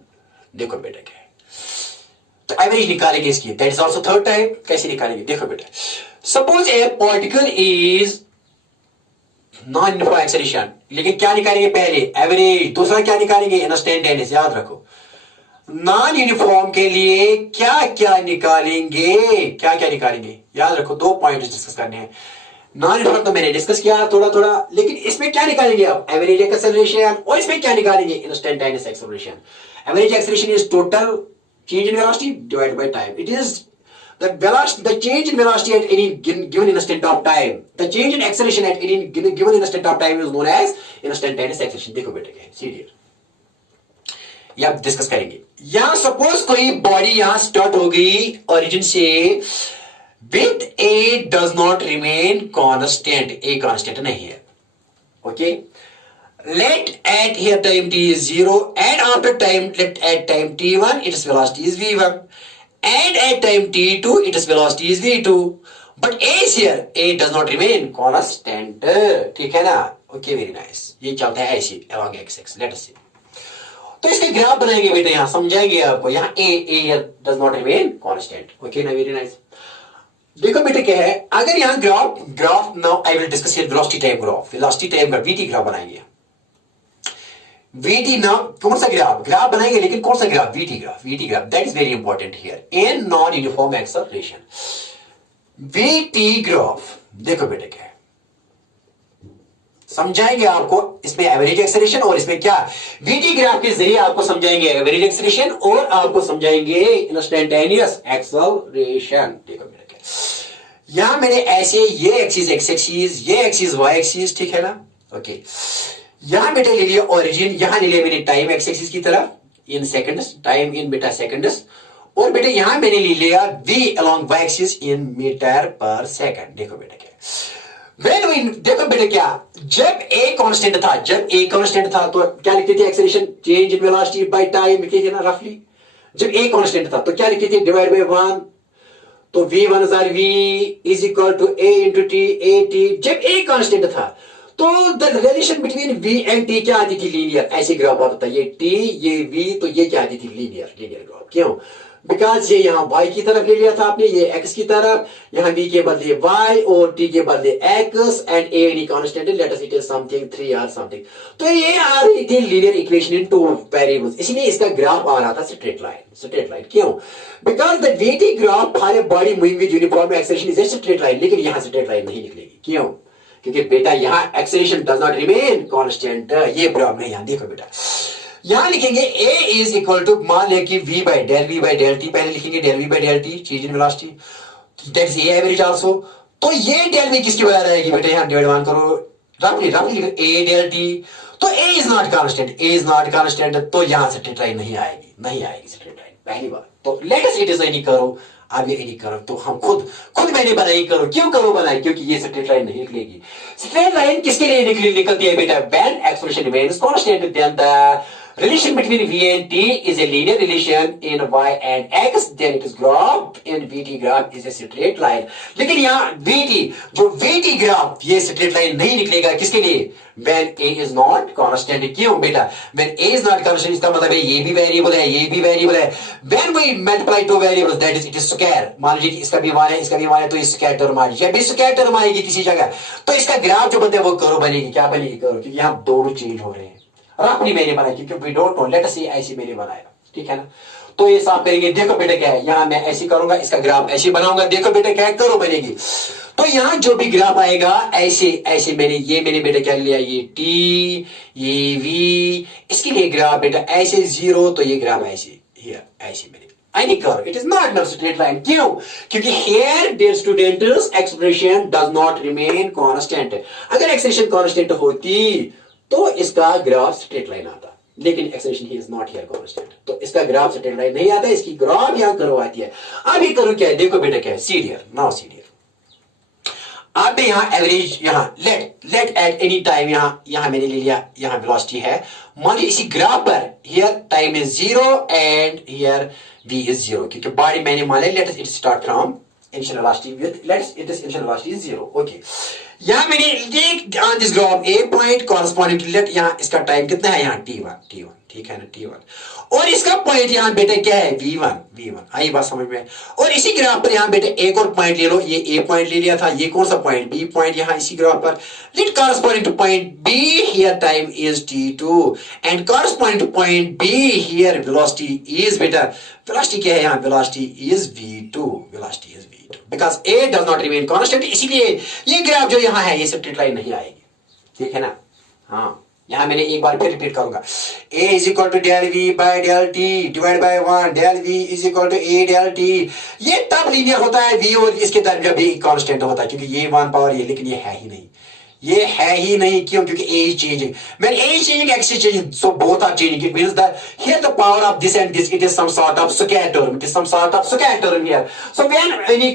देखो बेटा क्या है, तो एवरेज निकालेंगे इसकी, that is also third type. कैसे निकालेंगे, देखो बेटा, suppose A particle is non uniform acceleration, लेकिन क्या निकालेंगे पहले, एवरेज, दूसरा क्या निकालेंगे, इंस्टेंटेनियस। याद रखो, नॉन यूनिफॉर्म के लिए क्या क्या निकालेंगे, क्या क्या निकालेंगे, याद रखो 2 पॉइंट डिस्कस करने हैं। नॉन यूनिफॉर्म तो मैंने डिस्कस किया थोड़ा थोड़ा, लेकिन इसमें क्या निकालेंगे आप, एवरेज एक्सेलरेशन, और इसमें क्या निकालेंगे, instantaneous acceleration. Average acceleration is total change in velocity divided by time. It is the change in velocity at any given instant of time. The change in acceleration at any given instant of time is known as instantaneous acceleration. देखो बेटे क्या है, सीरियल ये आप डिस्कस करेंगे। यहां सपोज कोई बॉडी यहां स्टार्ट हो गई ओरिजिन से, with A does not remain constant, a constant नहीं है, okay. Let at here time t is 0 and after time let at time t1 its velocity is v1 and at time t2 its velocity is v2, but a is here, a does not remain constant, ठीक है ना, ओके वेरी नाइस। ये चलता है ऐसे along x-axis, let us see। तो इसके ग्राफ बनाएंगे बेटे, यहां समझाएंगे आपको, यहां a here does not remain constant, okay ना, वेरी नाइस। देखो बेटे क्या है, अगर यहां graph now I will discuss here velocity time graph, velocity time graph, vt graph बनाएंगे, VT ना कौन सा ग्राफ बनाएंगे, लेकिन कौन सा graph, VT graph, that is very important here in non uniform acceleration. VT graph देखो बेटे क्या है, समझाएंगे आपको इसमें एवरेज एक्सेलरेशन और इसमें क्या, VT ग्राफ के जरिए आपको समझाएंगे एवरेज एक्सेलरेशन और आपको समझाएंगे इंस्टेंटेनियस एक्सेलरेशन। देखो बेटे क्या, यहां मैंने ऐसे ये एक्सिस एक्स एक्सिस, ये एक्सिस वाई एक्सिस, ठीक है ना, ओके। यहां बेटा ले लिया ओरिजिन, यहां ले लिया मैंने टाइम एक्स एक्सिस की तरफ इन सेकंड्स, टाइम इन बेटा सेकंड्स, और बेटा यहां मैंने ले लिया v along y axis in metre per second. देखो बेटा क्या, देखो बेटा क्या, जब a कांस्टेंट था, तो क्या लिखते थे, acceleration change in velocity by time लिखते थे ना रफली। जब a कांस्टेंट था तो क्या लिखते थे, डिवाइड बाय 1, तो v1 v is equal to a into t, a t। जब a कांस्टेंट था तो the relation between v and t क्या आती थी, लीनियर, ऐसे ग्राफ आता था, ये t ये v, तो ये क्या आती थी, लीनियर ग्राफ। क्यों, बिकॉज ये यहाँ y की तरफ ले लिया था आपने, ये x की तरफ, यहाँ v के बदले y और t के बदले x and a any constant, late us it is something 3 और समथिंग, तो ये आ रही थी लीनियर इक्वेशन इन 2 वेरिएबल्स, इसलिए इसका ग्राफ आ रहा था स्ट्रेट लाइन। क्यों, because the vt graph for a body moving with uniform acceleration is a straight line, लेकिन यहाँ स्ट्रेट लाइन नहीं निकलेगी। क्यों, क्योंकि बेटा यहां acceleration does not remain constant, ये प्रॉब्लम है। यहां देखो बेटा, यहां लिखेंगे a इज इक्वल टू, मान लें कि v बाय डेल t, पहले लिखेंगे del v by del t, change in velocity, that is a average also. तो ये डेल v किसकी वजह रहेगी बेटा, यहां डिवाइड 1 करो, रफली लिखो a डेल t, तो a इज नॉट कांस्टेंट, तो यहां से स्ट्रेट लाइन नहीं आएगी स्ट्रेट लाइन, पहली बात। तो late us it is any करो, अब ये एनी करो, तो हम खुद मैंने बनाई करो, क्यों करो बनाई, क्योंकि ये स्ट्रेट लाइन नहीं निकलेगी। स्ट्रेट लाइन किसके लिए निकलती है बेटा, when acceleration remains constant, then the relation between v and t is a linear relation in y and x, then it is graph in vt graph is a straight line। लेकिन यहाँ vt ग्राफ ये स्ट्रेट लाइन नहीं निकलेगा, किसके लिए, when a is not constant। क्यों बेटा, when a is not constant इसका मतलब है ये भी वेरिएबल है, when we multiply two variables that is it is square, मान लीजिए कि इसका भी 1 है, इसका भी 1 है, तो इस स्क्वायर टर्म आ जाएगी, जब भी स्क्वायर टर्म आएगी किसी जगह, तो इसका ग्राफ जो बनता है वो करो बनेगी, क्या बनेगी, करो, क्योंकि यहाँ दोनों चेंज हो रहे हैं। अपनी मैंने बनाई क्योंकि we don't know, let us see ऐसी मैंने बनाया, ठीक है ना। तो ये साफ करेंगे, देखो बेटा क्या है, यहां मैं ऐसे करूंगा, इसका ग्राफ ऐसे बनाऊंगा, देखो बेटा क्या है, करो बनेगी। तो यहां जो भी ग्राफ आएगा ऐसे मैंने बेटा क्या लिया, ये t ये v, इसके लिए ग्राफ बेटा ऐसे 0, तो ये ग्राफ ऐसे मैंने any curve, it is not a straight line। क्यों, क्योंकि here dear students expression does not remain constant। अगर एक्सेलरेशन कांस्टेंट होती तो इसका ग्राफ स्ट्रेट लाइन आता, लेकिन acceleration he is not here constant, तो इसका ग्राफ स्ट्रेट लाइन नहीं आता, इसकी ग्राफ यहां करो आती है। अभी करो क्या है, देखो बेटा क्या है, सीरियर नाउ सीरियर, आपने यहां एवरेज, यहां लेट एट एनी टाइम, यहां मैंने ले लिया, यहां वेलोसिटी है, मान लीजिए इसी ग्राफ पर here time is 0 and here v is 0, क्योंकि बॉडी मैंने मान लिया, let us it start from initial velocity with, let's it is initial velocity is 0, okay. यहां मैंने on this graph a point corresponding to let, यहां इसका टाइम कितना है, यहां t1, ठीक है ना, T1। और इसका पॉइंट यहाँ बेटे क्या है, V1 आई बात समझ में। और इसी ग्राफ पर यहाँ बेटे एक और पॉइंट ले लो, ये A पॉइंट ले लिया था, ये कौन सा पॉइंट, B पॉइंट यहाँ इसी ग्राफ पर। Let corresponding to point B here time is T2 and corresponding to point B here velocity is बेटा, वेलोसिटी क्या है यहाँ, velocity is V2 because A does not remain constant, इसीलिए ये ग्राफ जो यहाँ है ये स्ट्रेट लाइन नहीं आएगी, ठीक है ना। हाँ, यहां मैंने एक बार फिर रिपीट करूंगा, A is equal to del V by del T divide by 1, del V is equal to A del T। ये तब लीनियर होता है V और इसके दरमियान भी कांस्टेंट होता है, क्योंकि ये 1 पावर ये, लेकिन ये है ही नहीं, ये है ही नहीं, क्यों, क्योंकि A is changing, when A is changing, X is changing, so both are changing. It means that here the power of this and this, it is some sort of square term, it is some sort of square term here. So when any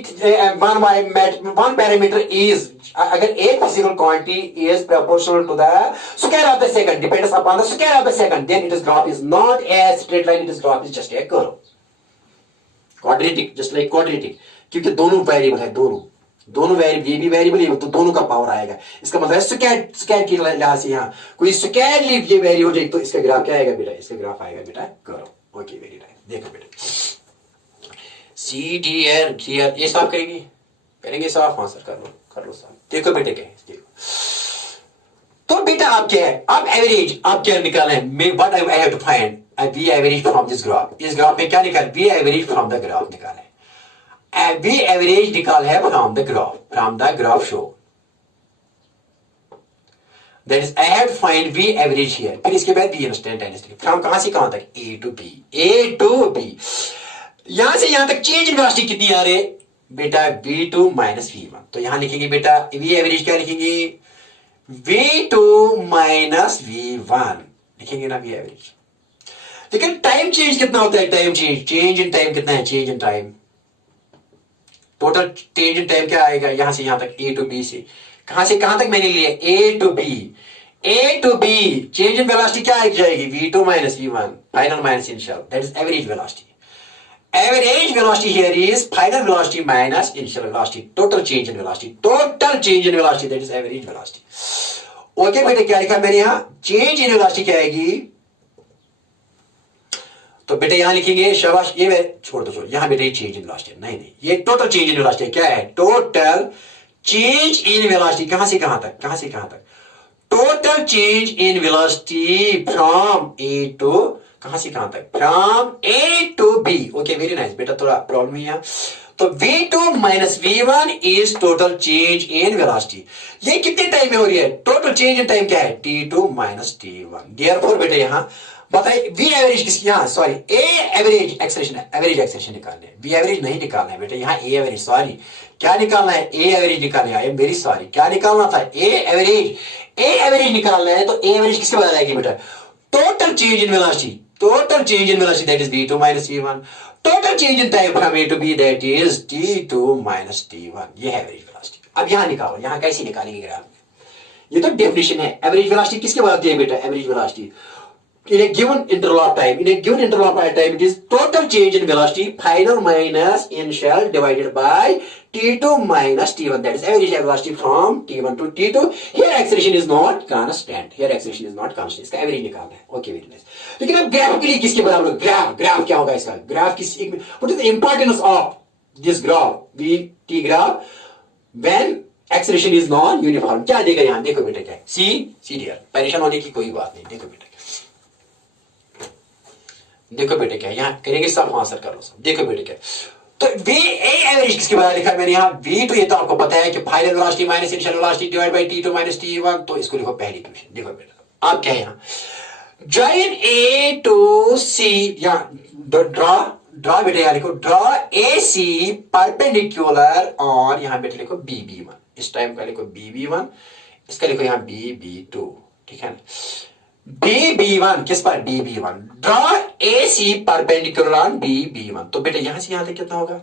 one parameter is, अगर एक physical quantity is proportional to the square of the second, depends upon the square of the second, then it is graph is not a straight line, it is graph is just a curve, quadratic, just like quadratic, क्योंकि दोनों वेरिएबल है, दोनों वेरिएबल, ये भी वेरिएबल है, तो दोनों का पावर आएगा। इसका मतलब है स्क्वायर की लिहाज से यहाँ कोई स्क्वायर लीव ये वेरी हो जाए तो इसका ग्राफ क्या आएगा बेटा, इसका ग्राफ आएगा बेटा कर्व। Okay, very nice. देखो बेटा सी डी एर ये साफ करेंगे साफ, हाँ सर कर लो साफ। देखो बेटे क्या है, देखो तो बेटा आप क्या है, आप एवरेज आप क्या निकालना है, what I have to find v average from this graph. इस ग्राफ में क्या निकाल, v average from the graph निकाले, V average निकाल है from the graph show, that is I have to find V average here, फिर इसके बाद V instantaneously from कहां से कहां तक, A to B, यहां से यहां तक चेंज इन वेलोसिटी कितनी आ रही है बेटा, V2 माइनस V1। तो यहां लिखेंगे बेटा V एवरेज क्या लिखेंगे, V2 माइनस V1 लिखेंगे ना V एवरेज। लेकिन टाइम चेंज कितना होता है, टाइम चेंज इन टाइम कितना है, change in time, total change in time क्या आएगा, यहां से यहां तक A टू B से, कहां से कहां तक मैंने लिया, A to B change in velocity क्या आ जाएगी, V2 minus V1 final minus initial, that is average velocity. Average velocity here is final velocity minus initial velocity, total change in velocity, that is average velocity. Okay बेटे, क्या लिखा मैंने यहां, चेंज इन वेलोसिटी क्या आएगी, तो बेटे यहां लिखेंगे शाबाश, ये मैं छोड़ दो, यहां बेटे चेंज इन वेलोसिटी नहीं, ये टोटल चेंज इन वेलोसिटी क्या है, टोटल चेंज इन वेलोसिटी कहां से कहां तक, total change in velocity from A to कहां से कहां तक, from A to B। Okay, very nice बेटा, थोड़ा प्रॉब्लम है यहां। तो V2 minus V1 is total change in velocity, ये कितने टाइम में हो रही है, टोटल चेंज इन टाइम क्या है, T2 माइनस T1। देयरफॉर बेटे यहां बताइए V एवरेज किसकी, यहाँ सॉरी A एवरेज एक्सेलरेशन निकालना है, V एवरेज नहीं निकालना है बेटा, यहाँ A एवरेज, सॉरी क्या निकालना है, A एवरेज निकालना है, मेरी सॉरी क्या निकालना था, A एवरेज निकालना है। तो A एवरेज किसके बाद आएगी बेटा, total change in velocity that is V2 minus V1, total change in time from A to B that is T2 minus T1, ये है एवरेज वेलोसिटी। अब यहाँ निकालो, यहाँ कैसे निकालेंगे ग्राफ, ये तो डेफिनेशन है। एवरेज वेलोसिटी किसके बाद आती है बेटा, average velocity in a given interval of time, it is total change in velocity final minus initial divided by T2 minus T1, that is average velocity from T1 to T2। here acceleration is not constant, इसका एवरेज निकालना है। Okay, very nice. लेकिन अब ग्राफ के लिए किसके बराबर, ग्राफ क्या होगा इसका, ग्राफ किस, what is the importance of this graph, T graph when acceleration is non uniform, क्या देगा यहां, देखो बेटा क्या, सी डी आर, परेशान होने की कोई बात नहीं। देखो बेटे क्या, यहाँ करेंगे सब, आंसर कर लो सब। देखो बेटे क्या, तो V एवरेज किसके बारे में लिखा है मैंने यहाँ, V2 ये तो आपको पता है कि final velocity minus initial velocity divide by T2 minus T1, तो इसको लिखो पहली इक्वेशन। देखो बेटा आप क्या है यहाँ, जॉइन A टू C, यहाँ ड्रॉ बेटे, यहाँ लिखो ड्रॉ AC परपेंडिकुलर और यहाँ बेटे लिखो BB1, इस टाइम का लिखो BB1, इसका लिखो यहाँ BB2, ठीक है ना। BB1 किस पर, BB1, draw AC perpendicular on BB1। तो बेटा यहां से यहां तक कितना होगा,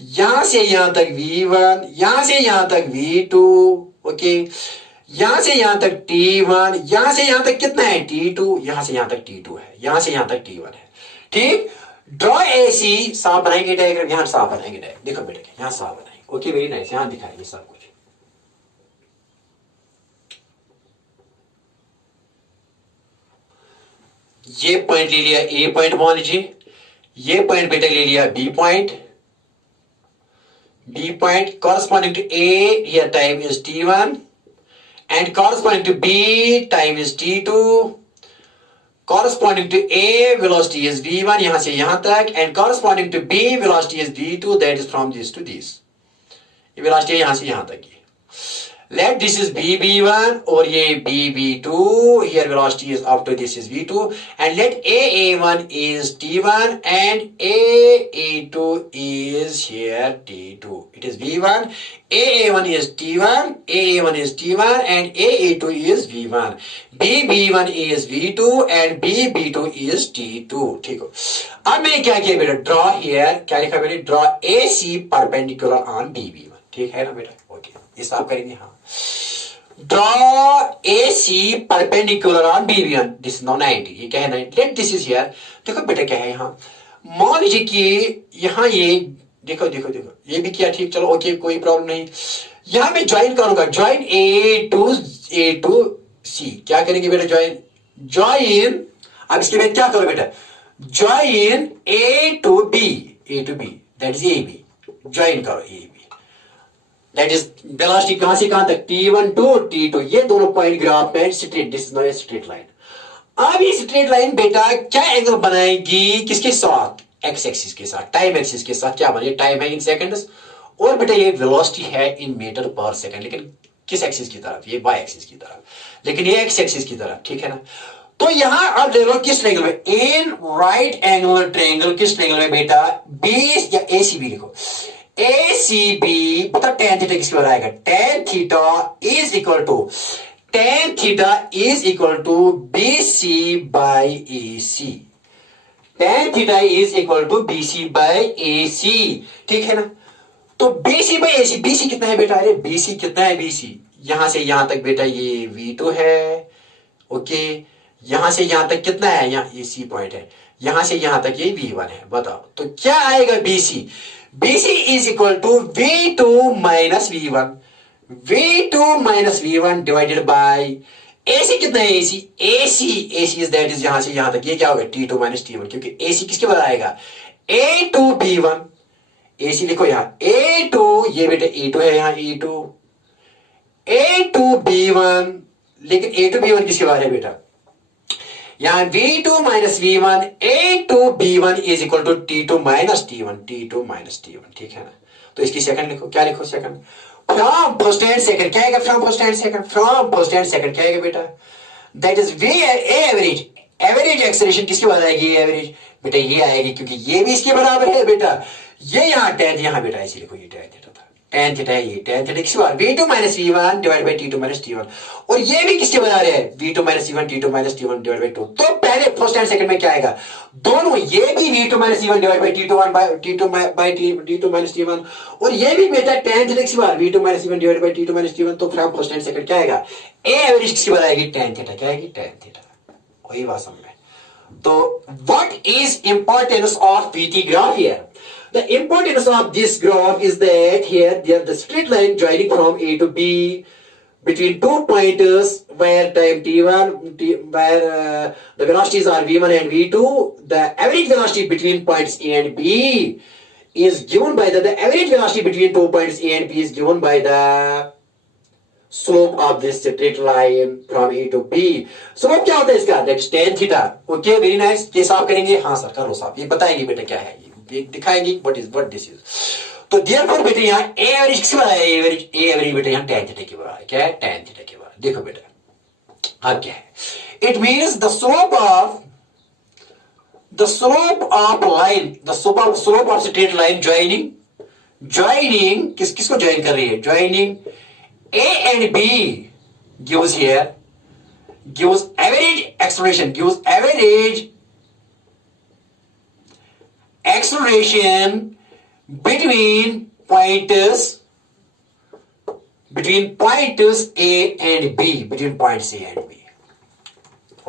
यहां से यहां तक V1, यहां से यहां तक V2, ओके, यहां से यहां तक T1, यहां से यहां तक कितना है T2, यहां से यहां तक T2 है, यहां से यहां तक T1 है, ठीक। ड्रॉ AC, साफ बनाएंगे डायग्राम, यहां साफ बनाएंगे डायग्राम, देखो बेटा यहां साफ बनाएंगे। ओके, वेरी नाइस, यहां दिखाएंगे सब कुछ। ये पॉइंट ले लिया ए पॉइंट मान लीजिए, ये पॉइंट बेटा ले लिया B point, corresponding to A here time is T1 and corresponding to B time is T2, corresponding to A velocity is V1 यहां से यहां तक and corresponding to B velocity is V2 that is from this to this, ये velocity यहां से यहां तक. Let this is BB1 और ये BB2, here velocity is up to this is V2 and let AA1 is T1 and AA2 is here T2. It is V1, AA1 is T1, AA1 is T1 and AA2 is V1. BB1 is V2 and BB2 is T2. ठीक हो. अब मैंने क्या किया बेटा, draw here, क्या लिखा मैंने, draw AC perpendicular on BB1. ठीक है ना बेटा, ओके, ये साफ करेंगे. हाँ, draw AC perpendicular on BB1. This is now 90. ये क्या है 90? Let this is here. देखो बेटा क्या है यहाँ, मान लीजिए कि यहाँ ये देखो देखो देखो ये भी किया, ठीक, चलो ओके, कोई प्रॉब्लम नहीं. यहाँ मैं ज्वाइन करूंगा, ज्वाइन A टू C. क्या करेंगे बेटा, ज्वाइन. अब इसके बाद क्या करो बेटा, join A to B, that is AB. Join करो AB, दैट इज वेलोसिटी कहां से कहां तक, T1 टू T2. ये दोनों पॉइंट ग्राफ में straight, this is not a straight line. अब ये स्ट्रेट लाइन बेटा क्या एंगल बनाएगी, किसके साथ, एक्स एक्सिस के साथ, टाइम एक्सिस के साथ. क्या बने, टाइम है इन सेकंड्स और बेटा ये वेलोसिटी है इन मीटर पर सेकंड, लेकिन किस एक्सिस की तरफ, ये वाई एक्सिस की तरफ, लेकिन ये एक्स एक्सिस की तरफ. ठीक है ना. तो यहां अब देखो किस ट्रायंगल में, इन राइट एंगुलर ट्रायंगल, किस ट्रायंगल में बेटा, बेस या एसीबी लिखो. ACB मतलब tan थीटा किसके बराबर आएगा, tan theta is equal to BC by AC. tan theta is equal to BC by AC. ठीक है ना. तो BC बाई AC, BC कितना है बेटा, अरे BC कितना है, BC यहां से यहां तक बेटा ये V2 है, ओके. यहां से यहां तक कितना है, यहां ये C पॉइंट है, यहां से यहां तक ये V1 है. बताओ तो क्या आएगा, BC is equal to V2 minus V1. V2 minus V1 divided by AC कितना है, AC is that is यहां से यहां तक, ये क्या होगा, T2 minus T1, क्योंकि AC किसके बराबर आएगा, A2 B1. AC लिखो यहां A2, ये बेटा A2 है यहां, A2 B1, लेकिन A2 B1 किसके बराबर है बेटा, यहां V2 minus V1, A2 B1 is equal to T2 minus T1. ठीक है ना. तो इसकी सेकंड लिखो, क्या लिखो, second from first and second, क्या आएगा, फ्रॉम फर्स्ट एंड सेकंड क्या आएगा बेटा, that is V average acceleration किसके बराबर आएगी, एवरेज बेटा ये आएगी, क्योंकि ये भी इसके बराबर है बेटा, ये यहां tan यहां बेटा ऐसे लिखो, ये tan थीटा था, tan थीटा है, ये tan थीटा किसके बराबर, V2 minus V1 divided by T2 minus T1. और ये भी किसके बराबर है, V2 minus V1 T2 minus T1 divided by 2. तो पहले फर्स्ट एंड सेकंड में क्या आएगा, दोनों, ये भी V2 minus V1 divided by T2 minus T1 और ये भी बेटा tan थीटा किसके बराबर, V2 minus V1 divided by T2 minus T1. तो फ्रॉम फर्स्ट एंड सेकंड क्या आएगा, A एवरेज किसके बराबर आएगी, tan थीटा, क्या आएगी, tan थीटा. वही बात समझ में. तो what is importance of PT graph here. The importance of this graph is that here the straight line joining from A to B between two pointers where time T1 where the velocities are V1 and V2. The average velocity between points A and B is given by the average velocity between two points A and B is given by the slope of this straight line from A to B. Slope क्या होता है इसका, that is tan theta. Okay, very nice. ये साफ करेंगे, हाँ सर करो साफ, ये बताएंगे बेटा क्या है, ये दिखाएंगे what this is. तो therefore बेटा यहाँ A एवरेज किसके बराबर है, A एवरेज बेटा यहाँ tan थीटा के बराबर है, क्या है, tan थीटा के बराबर. देखो बेटा अब क्या है, it means the slope of line, the slope of straight line joining किसको ज्वाइन कर रही है, joining A and B gives average acceleration, between pointers A and B, between points A and B.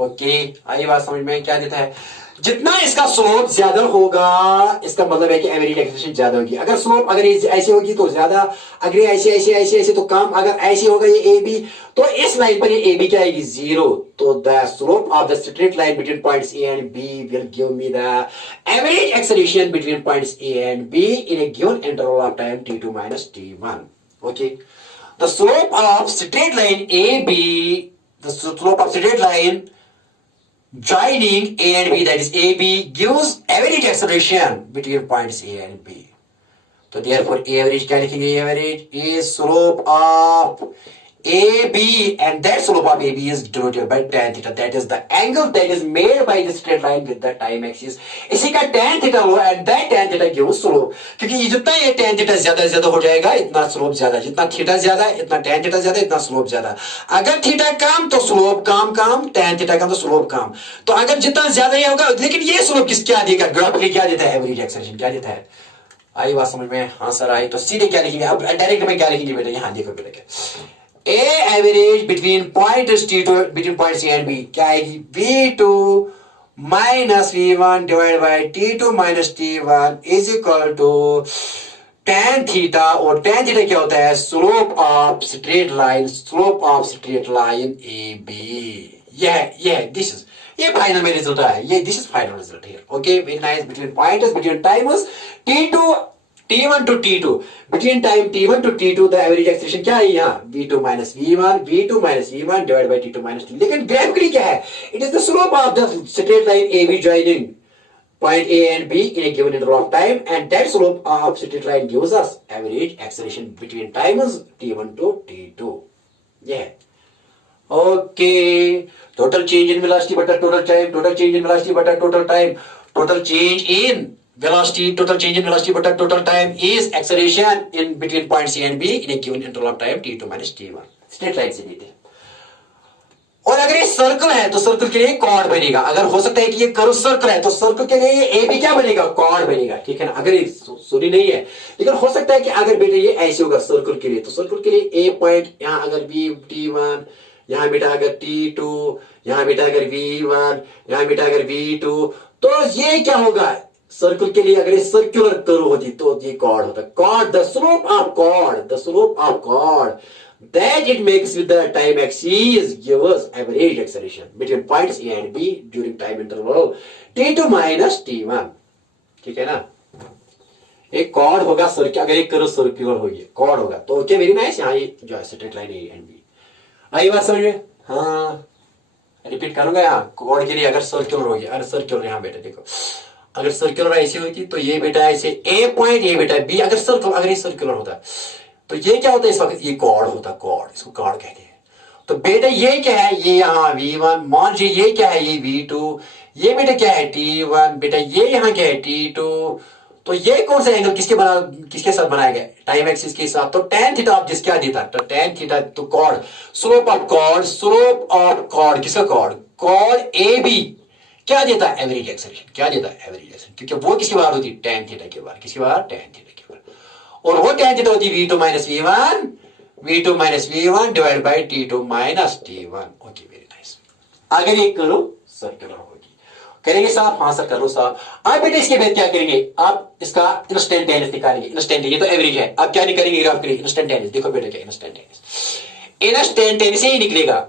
Okay, आई बात समझ में? क्या देता है, जितना इसका स्लोप ज्यादा होगा इसका मतलब है कि एवरेज एक्सेलरेशन ज्यादा होगी। अगर स्लोप अगर ऐसे होगी तो ज्यादा, अगर ये ऐसे ऐसे ऐसे ऐसे तो कम, अगर ऐसे होगा ये ए बी तो इस लाइन पर ये ए बी क्या आएगी, जीरो। तो the slope of the straight line between points A and B will give me the average acceleration between points A and B in a given interval of time t2 minus t1. Okay, the slope of straight line AB, the slope of straight line joining A and B, that is AB, gives average acceleration between points A and B. So therefore average क्या लिखेंगे, average is slope of AB and that slope of AB is denoted by tan theta, that is the angle that is made by the straight line with the time axis. इसी का tan theta low and that tan theta gives slope, क्योंकि जितना ये tan theta ज्यादा हो जाएगा इतना slope ज्यादा, जितना थीटा ज्यादा इतना tan theta ज्यादा इतना slope ज्यादा। अगर थीटा कम तो slope कम, tan theta कम तो slope कम। तो अगर जितना ज्यादा ये होगा, लेकिन ये slope किस क्या देगा, ग्राफिकली क्या देता है, एवरेज एक्सेलरेशन क्या देता है। आई बात समझ में? हाँ सर आई। तो सीधे क्या लिखेंगे, अब डायरेक्ट में क्या लिखेंगे बेटा, यहाँ देखो बेटा क्या, A average between points T2 between points A and B क्या आएगी, V2 minus V1 divided by T2 minus T1 is equal to tan theta, और tan theta क्या होता है, slope of straight line AB। यह this is ये फाइनल में रिजल्ट है, ये this is final result here. Okay, very nice. Between points between times T1 to T2, between time T1 to T2 the average acceleration क्या है यहाँ, V2 minus V1 divided by T2 minus T। लेकिन graphically क्या है, it is the slope of the straight line AB joining point A and B in a given interval of time, and that slope of straight line gives us average acceleration between times T1 to T2। yeah, okay, total change in velocity बटा total time, total change in velocity बटा total time, total change in velocity बटा total time is acceleration in between points A and B in a given interval of time t2 minus t1। Straight line से देते हैं। और अगर ये सर्कल है तो सर्कल के लिए कॉर्ड बनेगा। अगर हो सकता है कि ये कर्व सर्कल है तो सर्कल के लिए ए बी क्या बनेगा, कॉर्ड बनेगा। ठीक है ना, अगर ये सूरी नहीं है, लेकिन हो सकता है कि अगर बेटा ये ऐसे होगा सर्कल के लिए, तो सर्कल के लिए ए पॉइंट यहाँ अगर बी t1, यहाँ बेटा अगर t2, यहाँ बेटा अगर v1, यहाँ बेटा अगर v2, तो ये क्या होगा, सर्कल के लिए अगर सर्कुलर कर्व होती तो ये कॉर्ड होता। Chord, the slope of chord that it makes with the time axis gives average acceleration between points A and B during time interval t2 minus t1। ठीक है ना, एक कॉर्ड होगा सर्कल, अगर एक कर्व सर्कुलर होगी कॉर्ड होगा तो ओके, वेरी नाइस। यहाँ ये जो है straight line A and B, आई बात समझ में? हाँ, रिपीट करूंगा। यहाँ कॉर्ड के लिए अगर सर्कुलर होगी, अगर सर्कुलर यहाँ बेटा देखो, अगर सर्कुलर ऐसी होती तो ये बेटा ऐसे ए पॉइंट, ये बेटा बी, अगर सर्कुलर, अगर ये सर्कुलर होता तो ये क्या होता है, इस वक्त ये कॉर्ड होता, कॉर्ड, इसको कॉर्ड कहते हैं। तो बेटा ये क्या है, ये यहाँ V1, मान लीजिए ये क्या है, ये V2, ये बेटा क्या है T1, बेटा ये यहाँ क्या है T2। तो ये कौन सा एंगल किसके साथ बनाया गया, टाइम एक्सिस के साथ। तो tan थीटा ऑफ जिस क्या देता, तो tan थीटा तो कॉर्ड, स्लोप ऑफ कॉर्ड किसका, कॉर्ड AB क्या देता है, एवरेज एक्सेलरेशन। क्या देता है, एवरेज एक्सेलरेशन, क्योंकि वो किसकी बात होती है, tan थीटा के बारे, किसकी बात, tan थीटा के बारे। और वो tan थीटा होती है V2 minus V1 divide by T2 minus T1। Okay, very nice. अगर ये करो सर्कुलर होगी, करेंगे साहब, हाँ सर करो साहब। अब बेटा इसके बाद क्या करेंगे, आप इसका इंस्टेंटेनियस निकालेंगे। इंस्टेंटेनियस, ये तो एवरेज है, अब क्या निकालेंगे ग्राफ के लिए, इंस्टेंटेनियस। देखो बेटा क्या इंस्टेंटेनियस ही निकलेगा,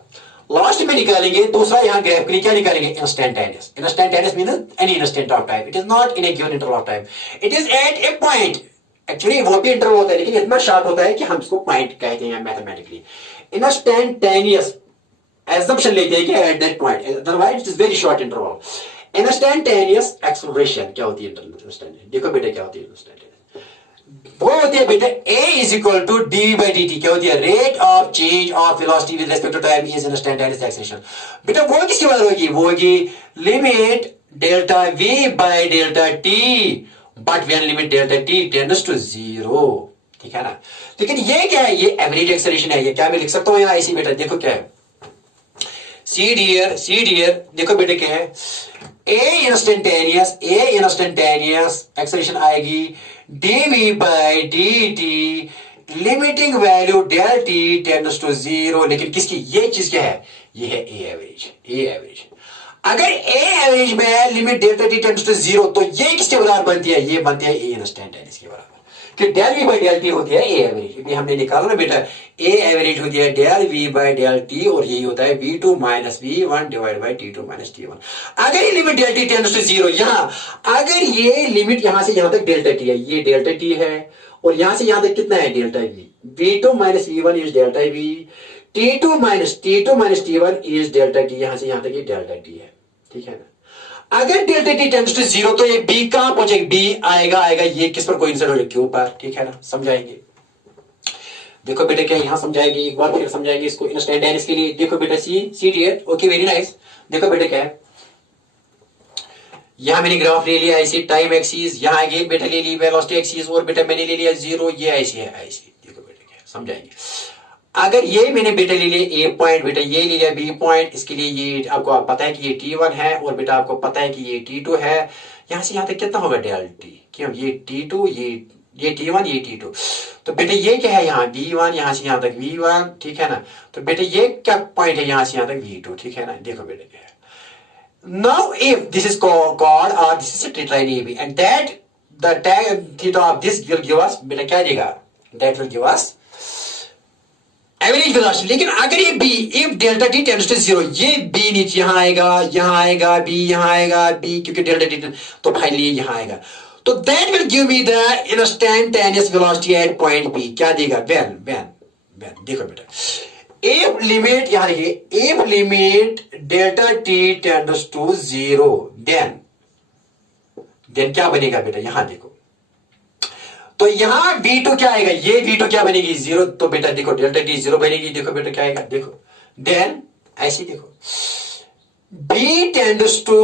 लास्ट में निकालेंगे। दूसरा यहाँ ग्राफ के लिए क्या निकालेंगे, instantaneous means any instant of time, it is not in a given interval of time, it is at a point. Actually वो भी इंटरवल होता है लेकिन इतना शॉर्ट होता है कि हम इसको पॉइंट कहते हैं मैथमेटिकली। इंस्टेंटेनियस assumption लेते हैं कि at that point, otherwise it is very short interval. Instantaneous acceleration क्या होती है, इंस्टेंटेनियस देखो बेटा क्या होती है, इंस्टेंटेनियस वो होती है बेटा a is equal to d by d t. क्या होती है, rate of change of velocity with respect to time is instantaneous acceleration. बेटा वो किसकी बात होगी, वो होगी limit delta v by delta t, but when limit delta t tends to 0। ठीक है ना, लेकिन ये क्या है, ये एवरेज एक्सेलरेशन है। ये क्या मैं लिख सकता हूं यहाँ ऐसी, बेटा देखो क्या है, सी डियर देखो बेटे क्या है, ए इंस्टेंटेनियस एक्सेलरेशन आएगी dv by dt limiting value del t tends to zero, लेकिन किसकी, ये चीज क्या है, ये है ए एवरेज, ए एवरेज। अगर ए एवरेज में limit delta T tends to zero, तो ये किसके बराबर बनती है, ये बनती है ए इंस्टेंटेनियस के बराबर, कि del v by del t होती है ए एवरेज। ये हमने निकाला ना बेटा, ए एवरेज होती है del v by del t, और यही होता है v two minus v one divide by t two minus t one. अगर ये limit del t tends to zero, यहां अगर ये लिमिट यहां से यहां तक डेल्टा टी है, ये डेल्टा टी है, और यहां से यहां तक कितना है delta v, v two minus v one is delta v, t two minus t one is delta t, यहां से यहां तक ये डेल्टा टी है, ठीक है ना। अगर delta T tends to zero, तो ये बी कहां पहुंचेगा, बी आएगा ये किस पर कोइंसाइड हो जाएगा, क्यू पर, ठीक है ना। समझाएंगे, देखो बेटा क्या यहां समझाएंगे, एक बार फिर समझाएंगे इसको इंस्टेंटेनियस के लिए। देखो बेटा सी टी एट, ओके वेरी नाइस। देखो बेटा क्या है, यहां मैंने ग्राफ ले लिया ऐसे, टाइम एक्सिस, यहां आगे बेटा ले ली वेलोसिटी एक्सिस, और बेटा मैंने ले लिया जीरो, ये ऐसे है ऐसे। देखो बेटा क्या है, समझाएंगे। अगर ये मैंने बेटा ले लिया ए पॉइंट, बेटा ये ले लिया बी पॉइंट, इसके लिए ये आपको पता है कि ये T1 है, और बेटा आपको पता है कि ये T2 है, यहां से यहां तक कितना होगा डेल टी, क्यों ये T2, ये T1, ये T2, तो बेटा ये क्या है यहाँ B1, यहां से यहां तक V1, ठीक है ना। तो बेटा ये क्या पॉइंट है, यहां से यहां तक V2, ठीक है ना। देखो बेटा क्या है, now if this is called और this is straight line AB, and that the tan theta of this will give us, बेटा क्या देगा, that will give us average velocity. लेकिन अगर ये B, if delta T tends to zero, ये बी नीचे यहां आएगा बी यहां आएगा बी, क्योंकि डेल्टा टी, तो फाइनली यहां आएगा, तो that will give me the instantaneous velocity at point B. क्या देगा, व्हेन देखो बेटा, इफ लिमिट, यहां देखिए, if limit delta T tends to zero, then क्या बनेगा बेटा, यहां देखो, तो यहां V2 क्या आएगा, ये V2 क्या बनेगी, जीरो, तो बेटा देखो डेल्टा टी जीरो बनेगी। देखो बेटा क्या आएगा, देखो देन ऐसे देखो, B टेंड्स टू,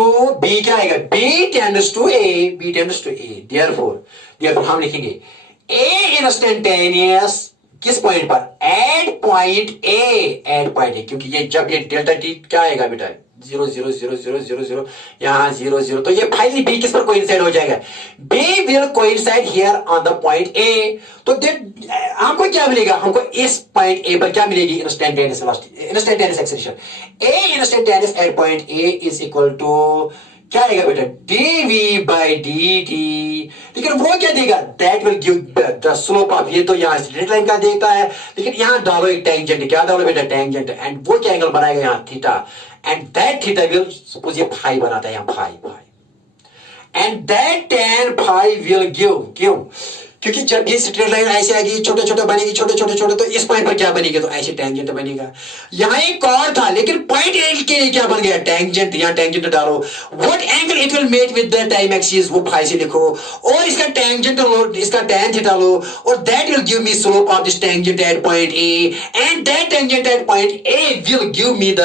B क्या आएगा, B tends to A, therefore हम लिखेंगे A इंस्टेंटेनियस किस पॉइंट पर, एट पॉइंट ए, क्योंकि ये जब ये डेल्टा टी क्या आएगा बेटा, zero zero zero zero zero zero, यहां जीरो जीरो, तो ये फाइनली बी किस पर कोइंसाइड हो जाएगा, B will coincide here on the point A. तो हमको क्या मिलेगा, हमको इस पॉइंट ए पर क्या मिलेगी, instantaneous velocity, instantaneous acceleration. A instantaneous at point A is equal to क्या आएगा बेटा, dv बाई dt, लेकिन वो क्या देगा, that will give the slope of, ये तो यहां स्ट्रेट लाइन का देता है, लेकिन यहां डालो एक टेंजेंट, क्या डालो बेटा, टेंजेंट, एंड वो क्या एंगल बनाएगा यहां theta, and that theta will, suppose ये फाई बनाता है यहां phi, and that tan phi will give, क्यों, क्योंकि जब ये स्ट्रेट लाइन ऐसे आएगी, छोटे छोटे बनेगी, छोटे छोटे, तो इस पॉइंट पर क्या बनेगी, तो ऐसे टेंजेंट बनेगा। यहां एक कॉर्ड था, लेकिन पॉइंट ए के लिए क्या बन गया, टेंजेंट, यहां टेंजेंट डालो, what angle it will make with the time axis, वो फाई से लिखो, और इसका टेंजेंट लो, इसका tan थीटा लो, और that will give me slope of this tangent at point A, and that tangent at point A will give me the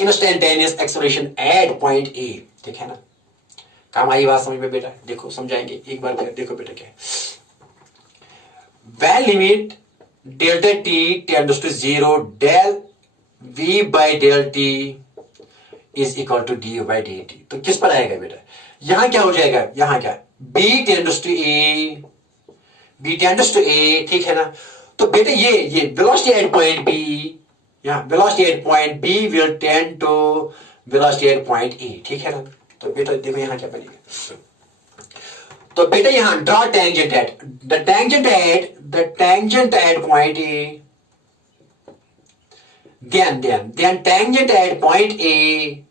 instantaneous acceleration at point ए, ठीक है ना। काम आई बात समझ में बेटा, देखो समझाएंगे एक बार फिर। देखो बेटा क्या है, when limit delta t tends to zero, del v by del t is equal to d by dt, तो किस पर आएगा बेटा, यहां क्या हो जाएगा, यहां क्या, b tends to a, ठीक है ना। तो बेटा ये velocity at point b, यहाँ velocity at point b will tend to velocity at point a, ठीक है ना। तो बेटा देखो यहां क्या बनेगा, तो बेटा यहां draw tangent at the tangent at point A, then tangent at point A,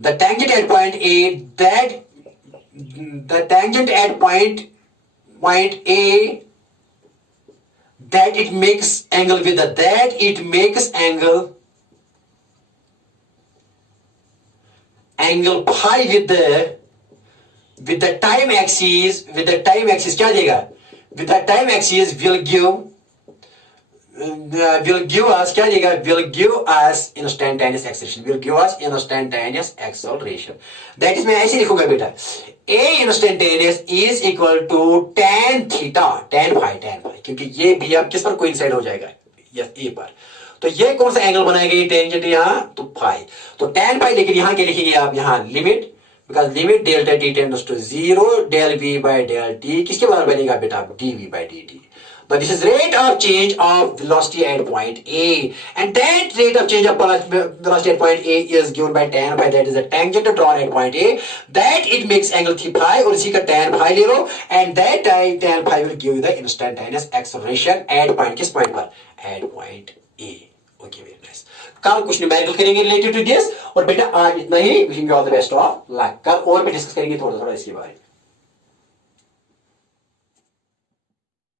the tangent at point A, that the tangent at point A, that it makes angle with the, that it makes angle pi with the time axis, क्या देगा, with the time axis will give us क्या देगा, will give us instantaneous acceleration, that is मैं ऐसे लिखूंगा बेटा, A instantaneous is equal to tan theta, tan phi, क्योंकि ये भी आप किस पर कोइंसाइड हो जाएगा, यस A पर, तो ये कौन सा एंगल बनाएगा, ये टेंजेंट यहाँ, तो फाई, तो tan फाई, लेकिन यहाँ क्या लिखेंगे आप, यहाँ limit because limit delta T tends to 0, del v by del t किसके बराबर बनेगा बेटा, dv by dt. But this is rate of change of velocity at point A, and that rate of change of velocity at point A is given by tan phi, that is the tangent drawn at point A, that it makes angle phi और इसी का tan phi ले लो, and that tan phi will give you the instantaneous acceleration at point, किस point पर, at point A. Okay, very nice. कल कुछ न्यूमेरिकल करेंगे रिलेटेड टू दिस, और बेटा आज इतना ही. Wishing you all the best of luck. कल और भी डिस्कस करेंगे थोड़ा थोड़ा इसके बारे में.